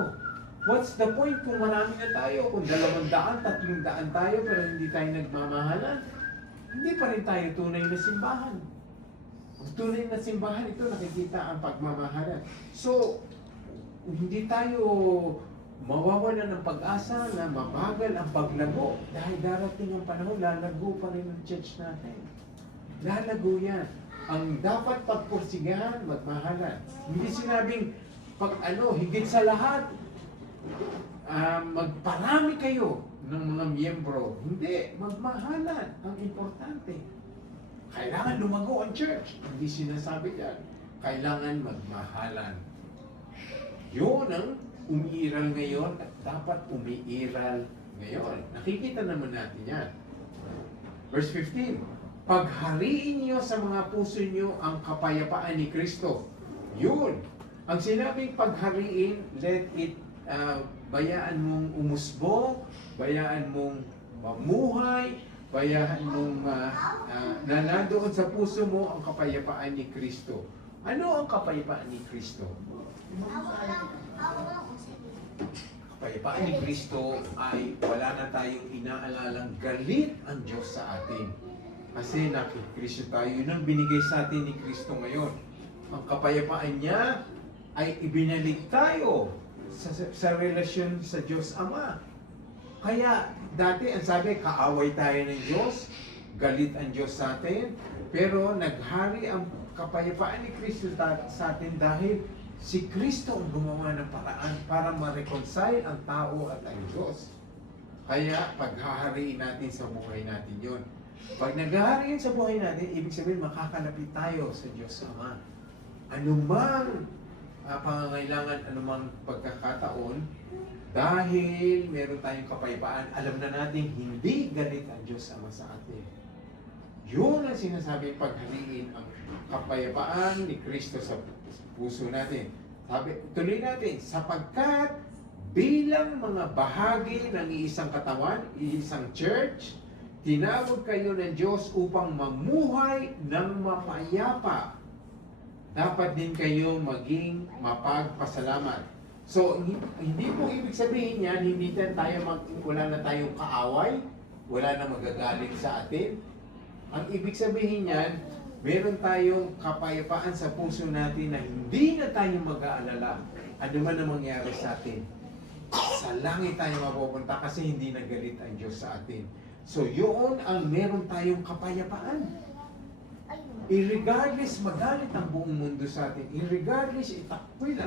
What's the point kung marami na tayo? Kung 200, 300 tayo pero hindi tayo nagmamahalan? Hindi pa rin tayo tunay na simbahan. Ang tunay na simbahan ito, nakikita ang pagmamahalan. So, hindi tayo mawawalan ng pag-asa na mabagal ang paglago. Dahil darating ang panahon, lalago pa rin ang church natin. Lalago yan. Ang dapat pagpursigahan, magmahalan. Hindi sinabing, higit sa lahat, magparami kayo ng mga miyembro. Hindi, magmahalan ang importante. Kailangan lumago ang church. Hindi sinasabi yan. Kailangan magmahalan. Yun ang umiiral ngayon at dapat umiiral ngayon. Nakikita naman natin yan. Verse 15, Paghariin niyo sa mga puso niyo ang kapayapaan ni Kristo. Yun. Ang sinabing paghariin, let it, bayaan mong umusbong, bayaan mong mamuhay, bayaan mong na nandoon sa puso mo ang kapayapaan ni Kristo. Ano ang kapayapaan ni Kristo? Kapayapaan ni Kristo ay wala na tayong inaalalang galit ang Diyos sa atin. Kasi nakikristo tayo. Yun ang binigay sa atin ni Kristo ngayon. Ang kapayapaan niya ay ibinalik tayo sa relasyon sa Diyos Ama. Kaya dati ang sabi, kaaway tayo ng Diyos, galit ang Diyos sa atin, pero naghari ang kapayapaan ni Kristo sa atin dahil si Kristo ang gumawa ng paraan para ma-reconcile ang tao at ang Diyos. Kaya paghahariin natin sa buhay natin yon. Pag naghahariin sa buhay natin, ibig sabihin makakalapit tayo sa Diyos Ama. Anumang pangangailangan, anumang pagkakataon, dahil meron tayong kapayapaan, alam na natin hindi galit ang Diyos Ama sa atin. Yun ang sinasabi paghariin ang kapayapaan ni Kristo sa puso natin. Sabi, tuloy natin, sapagkat bilang mga bahagi ng iisang katawan, iisang church, tinawag kayo ng Diyos upang mamuhay ng mapayapa. Dapat din kayo maging mapagpasalamat. So, hindi po ibig sabihin yan, hindi wala na tayong kaaway, wala na magagalit sa atin. Ang ibig sabihin yan, meron tayong kapayapaan sa puso natin na hindi na tayo mag-aalala ano man ang mangyari sa atin. Sa langit tayo mapupunta kasi hindi nagalit ang Diyos sa atin. So, yun ang meron tayong kapayapaan. Irregardless magalit ang buong mundo sa atin, irregardless itakwil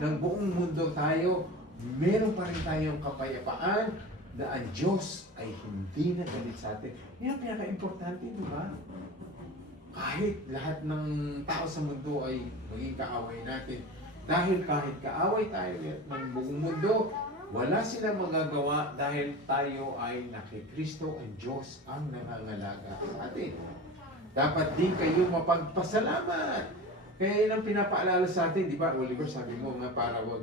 ng buong mundo tayo, meron pa rin tayong kapayapaan na ang Diyos ay hindi na galit sa atin. Yan ang pinaka-importante, di ba? Kahit lahat ng tao sa mundo ay maging kaaway natin, dahil kahit kaaway tayo ng buong mundo, wala silang magagawa dahil tayo ay nakikristo, ang Diyos ang nangangalaga sa atin. Dapat din kayo mapagpasalamat. Kaya yun ang pinapaalala sa atin, di ba? Oliver, sabi mo nga para wag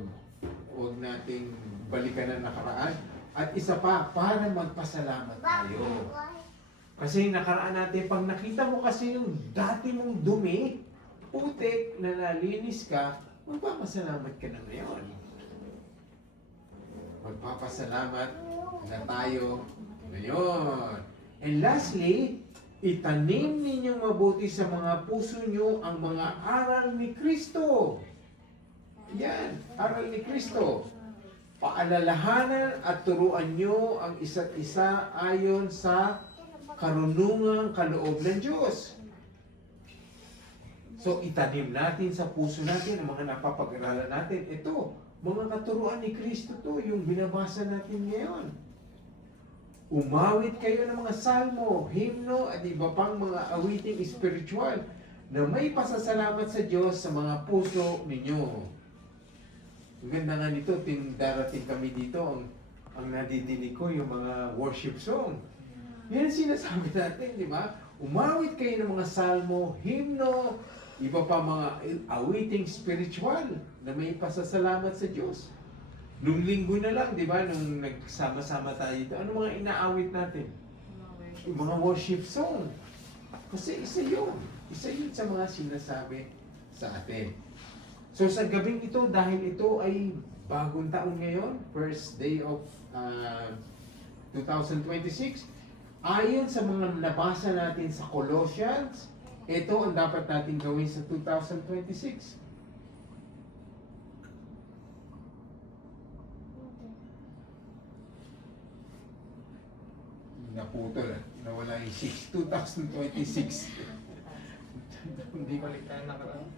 nating balikan ang nakaraan. At isa pa, para magpasalamat tayo. Kasi nakaraan natin, pag nakita mo kasi yung dati mong dumi, putik, na nalinis ka, magpapasalamat ka na ngayon. Magpapasalamat na tayo ngayon. And lastly, itanim ninyong mabuti sa mga puso nyo ang mga aral ni Kristo. Yan, aral ni Kristo. Paalalahanan at turuan nyo ang isa't isa ayon sa karunungang kaloob ng Diyos. So, itanim natin sa puso natin ang mga napapag-aralan natin. Ito, mga katuruan ni Kristo to, yung binabasa natin ngayon. Umawit kayo ng mga salmo, himno at iba pang mga awiting espiritual na may pasasalamat sa Diyos sa mga puso ninyo. Ang ganda nga nito, darating kami dito, ang nadidinig ko yung mga worship song. Yan ang sinasabi natin, di ba? Umawit kayo ng mga salmo, himno, iba pa mga awiting spiritual na may pasasalamat sa Diyos. Nung linggo na lang, di ba, nung nagsama-sama tayo dito, ano mga inaawit natin? Yung mga worship song. Kasi isa yun sa mga sinasabi sa atin. So sa gabing ito, dahil ito ay bagong taon ngayon, first day of 2026, ayon sa mga nabasa natin sa Colossians, ito ang dapat natin gawin sa 2026. Naputol, nawala yung 2026. Hindi balik tayo nakaraan.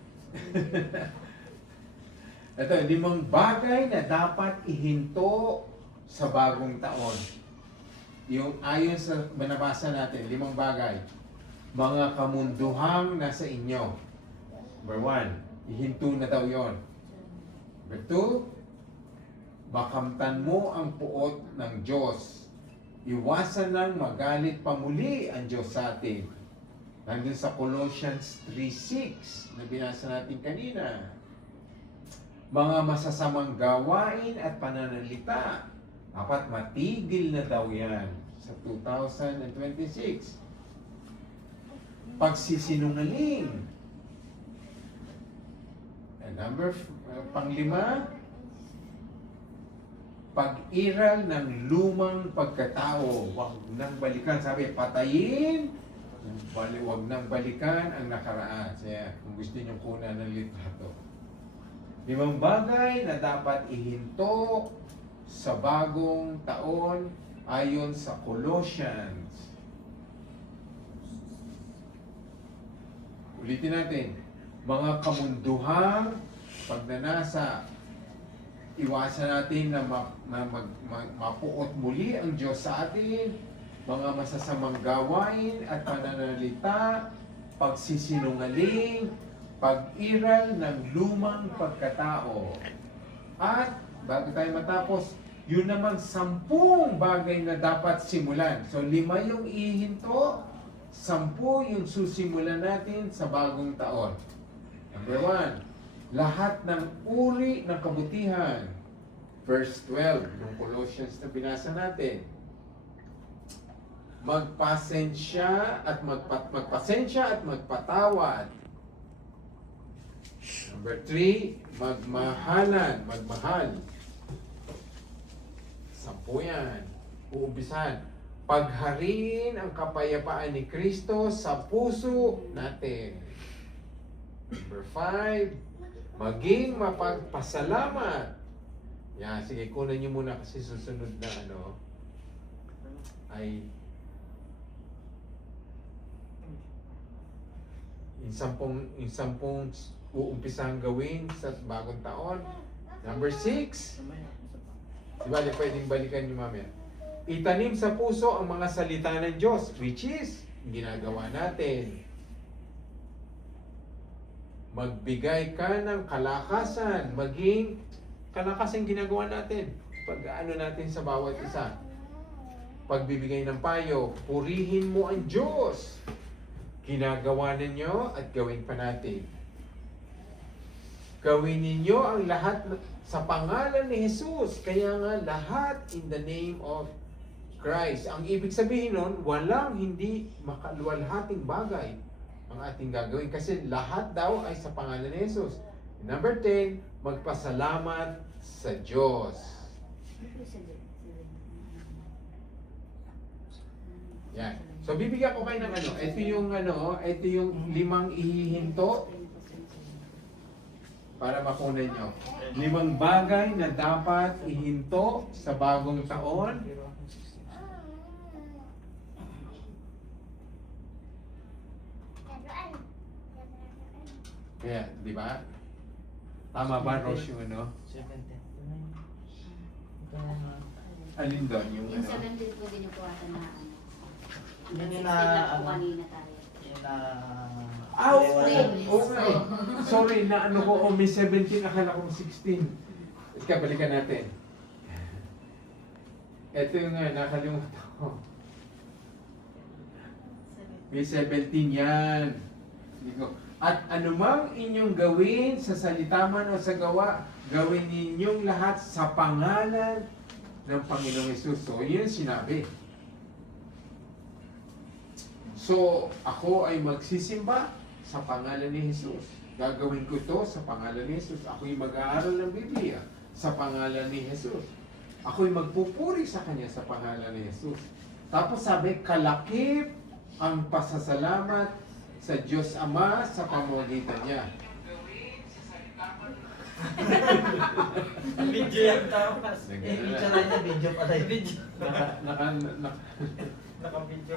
Ito, 5 bagay na dapat ihinto sa bagong taon. Yung ayon sa binabasa natin, 5 bagay. Mga kamunduhang nasa inyo. Number 1, ihinto na daw yon. Number 2, makamtan mo ang puot ng Diyos. Iwasan ng magalit pa muli ang Diyos sa atin. Nandun sa Colossians 3:6 na binasa natin kanina. Mga masasamang gawain at pananalita, dapat matigil na daw yan sa 2026. Pagsisinungaling. And panglima, pag-iral ng lumang pagkatao. Huwag nang balikan. Sabi, patayin. Huwag nang balikan ang nakaraan. Kaya, kung gusto nyo kunan ng litrato. 5 bagay na dapat ihinto sa bagong taon ayon sa Colossians. Ulitin natin. Mga kamunduhang pagnanasa. Iwasan natin na mapuot muli ang Diyos sa atin. Mga masasamang gawain at pananalita, pagsisinungaling, pag-iral ng lumang pagkatao. At, bago tayo matapos, yun namang 10 bagay na dapat simulan. So, 5 yung ihinto, 10 yung susimulan natin sa bagong taon. Number 1, lahat ng uri ng kabutihan. Verse 12, ng Colossians na binasa natin. Magpasensya at magpatawad. Number 3, magmahal. 10 yan. Uumpisahan. Paghariin ang kapayapaan ni Kristo sa puso natin. Number 5, maging mapagpasalamat. Yan, sige, kunan niyo muna kasi susunod na ay yung sampung uumpisang gawin sa bagong taon. Number 6, diba, pwedeng balikan niyo mamaya. Itanim sa puso ang mga salita ng Diyos, which is ginagawa natin. Magbigay ka ng kalakasan, maging kalakasan ginagawa natin. Pag natin sa bawat isa. Pagbibigay ng payo, purihin mo ang Diyos. Ginagawa ninyo at gawin pa natin. Gawin ninyo ang lahat sa pangalan ni Jesus. Kaya nga lahat in the name of Christ. Ang ibig sabihin nun, walang hindi makaluwalhating bagay ang ating gagawin. Kasi lahat daw ay sa pangalan ni Jesus. Number 10, magpasalamat sa Diyos. Yan. So bibigyan ko kayo ng ito yung 5 ihihinto para makunan nyo. 5 bagay na dapat ihinto sa bagong taon. Kaya, di ba? Tama ba, Rosh, yung 17. Alin doon? Yung Yung 17 po din yung kuwatan na Yun yung 16 lang po na, kanina tayo. Yung na... Oo nga eh. Sorry, may 17, akala ko 16. Ika, balikan natin. Ito yung nakalimutan ko. May 17 yan. At anumang inyong gawin sa salita man o sa gawa, gawin ninyong lahat sa pangalan ng Panginoong Hesus. So, yun sinabi. So, ako ay magsisimba sa pangalan ni Jesus. Gagawin ko to sa pangalan ni Jesus. Ako'y mag-aaral ng Biblia sa pangalan ni Jesus. Ako'y magpupuri sa Kanya sa pangalan ni Jesus. Tapos sabi, kalakip ang pasasalamat sa Diyos Ama sa pamamagitan niya. Video yan tapos. Video lang niya, video pala yun. Video. Naka-video.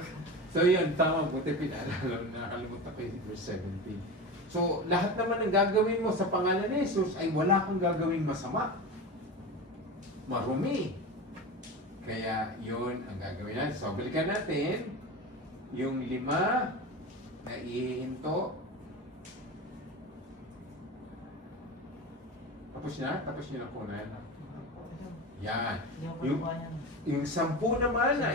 So yun, tama, buti pinaalala, nakalimutan ko yung verse 17. So, lahat naman ng gagawin mo sa pangalan ni Jesus ay wala kang gagawing masama. Marumi. Kaya yun ang gagawin natin. So, balikan natin yung 5 na ihihinto. Tapos na? Tapos nyo na po na yan. Yan. Yung 10 naman na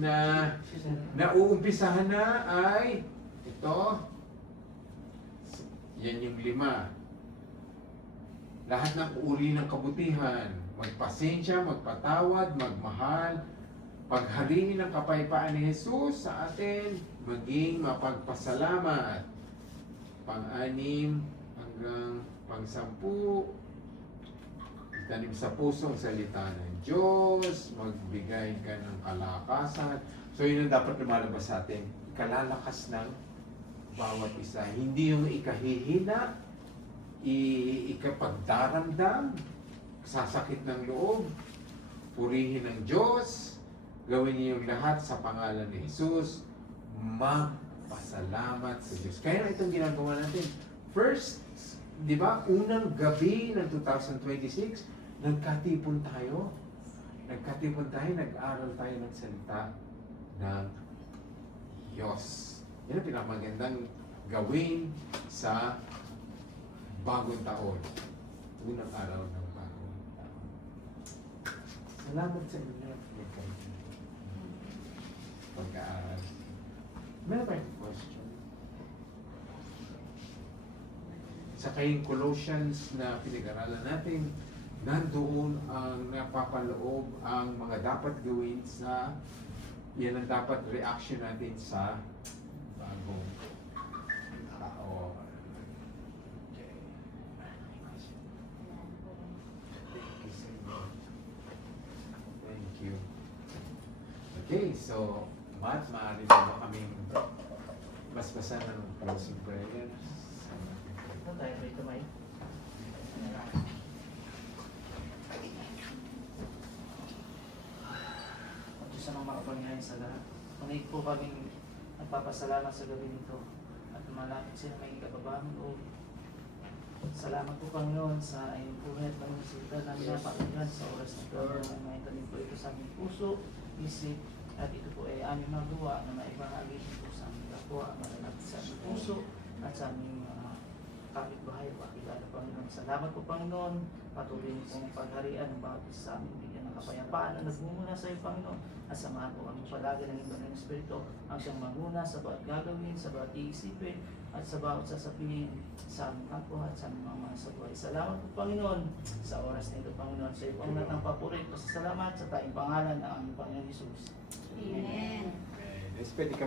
na uumpisahan na ay ito. Yan yung 5. Lahat ng uri ng kabutihan, magpasensya, magpatawad, magmahal, paghariin ang kapayapaan ni Jesus sa atin, maging mapagpasalamat. Pang-6 hanggang pang-10, itanim sa puso ang salita ng Diyos, magbigay ka ng kalakasan. So yun ang dapat lumalabas sa atin, kalalakas ng bawat isa. Hindi yung ikahihina, ikapagdaramdam, sasakit ng loob, purihin ng Diyos, gawin niyo yung lahat sa pangalan ni Jesus, magpasalamat sa Diyos. Kaya itong ginagawa natin. First, di ba, unang gabi ng 2026, nagkatipon tayo. Nag-aral tayo ng salita ng Diyos. Yan ang pinakamagandang gawin sa bagong taon. Unang araw ng bagong taon. Salamat sa inyo. Pag-aaral. Meron ba yung question? Sa kayong Colossians na pinag-aralan natin, nandoon ang napapaloob ang mga dapat gawin sa, yan ang dapat reaction natin sa bagong tao. Okay. Thank you so much. Thank you. Okay, so Matt, maaari ba kaming basbasan ng closing prayer? Ito tayo rito, May. At Diyos ang makapangyayari sa lahat. Panay po kaming nagpapasalamat sa gabi nito at malapit sila may kababang loob. Salamat po Panginoon sa iyong buhay at Panginoon sa ito namin napakinggan sa oras na ito. May tanim po ito sa aming puso, isip, at ito po ay aming magawa na maibahagi ito sa aming kapwa, malalapit sa aming puso at sa aming kapitbahay o kakilala Panginoon. Salamat po Panginoon, patuloy niyo pong pagharian ng bawat isa sa aming bigyan ng kapayapaan na nagmumula sa iyo Panginoon at samahan po kami palagi ng iba ng Espiritu ang siyang manguna sa bawat gagawin, sa bawat iisipin at sa bawat sasabihin sa aming kapwa at sa aming mga sa buhay. Salamat po Panginoon sa oras na ito Panginoon. Sa iyo pang lahat ng papurit. Pasasalamat sa taing pangalan ng aming Panginoon Jesus. Amen. Let's pwede ka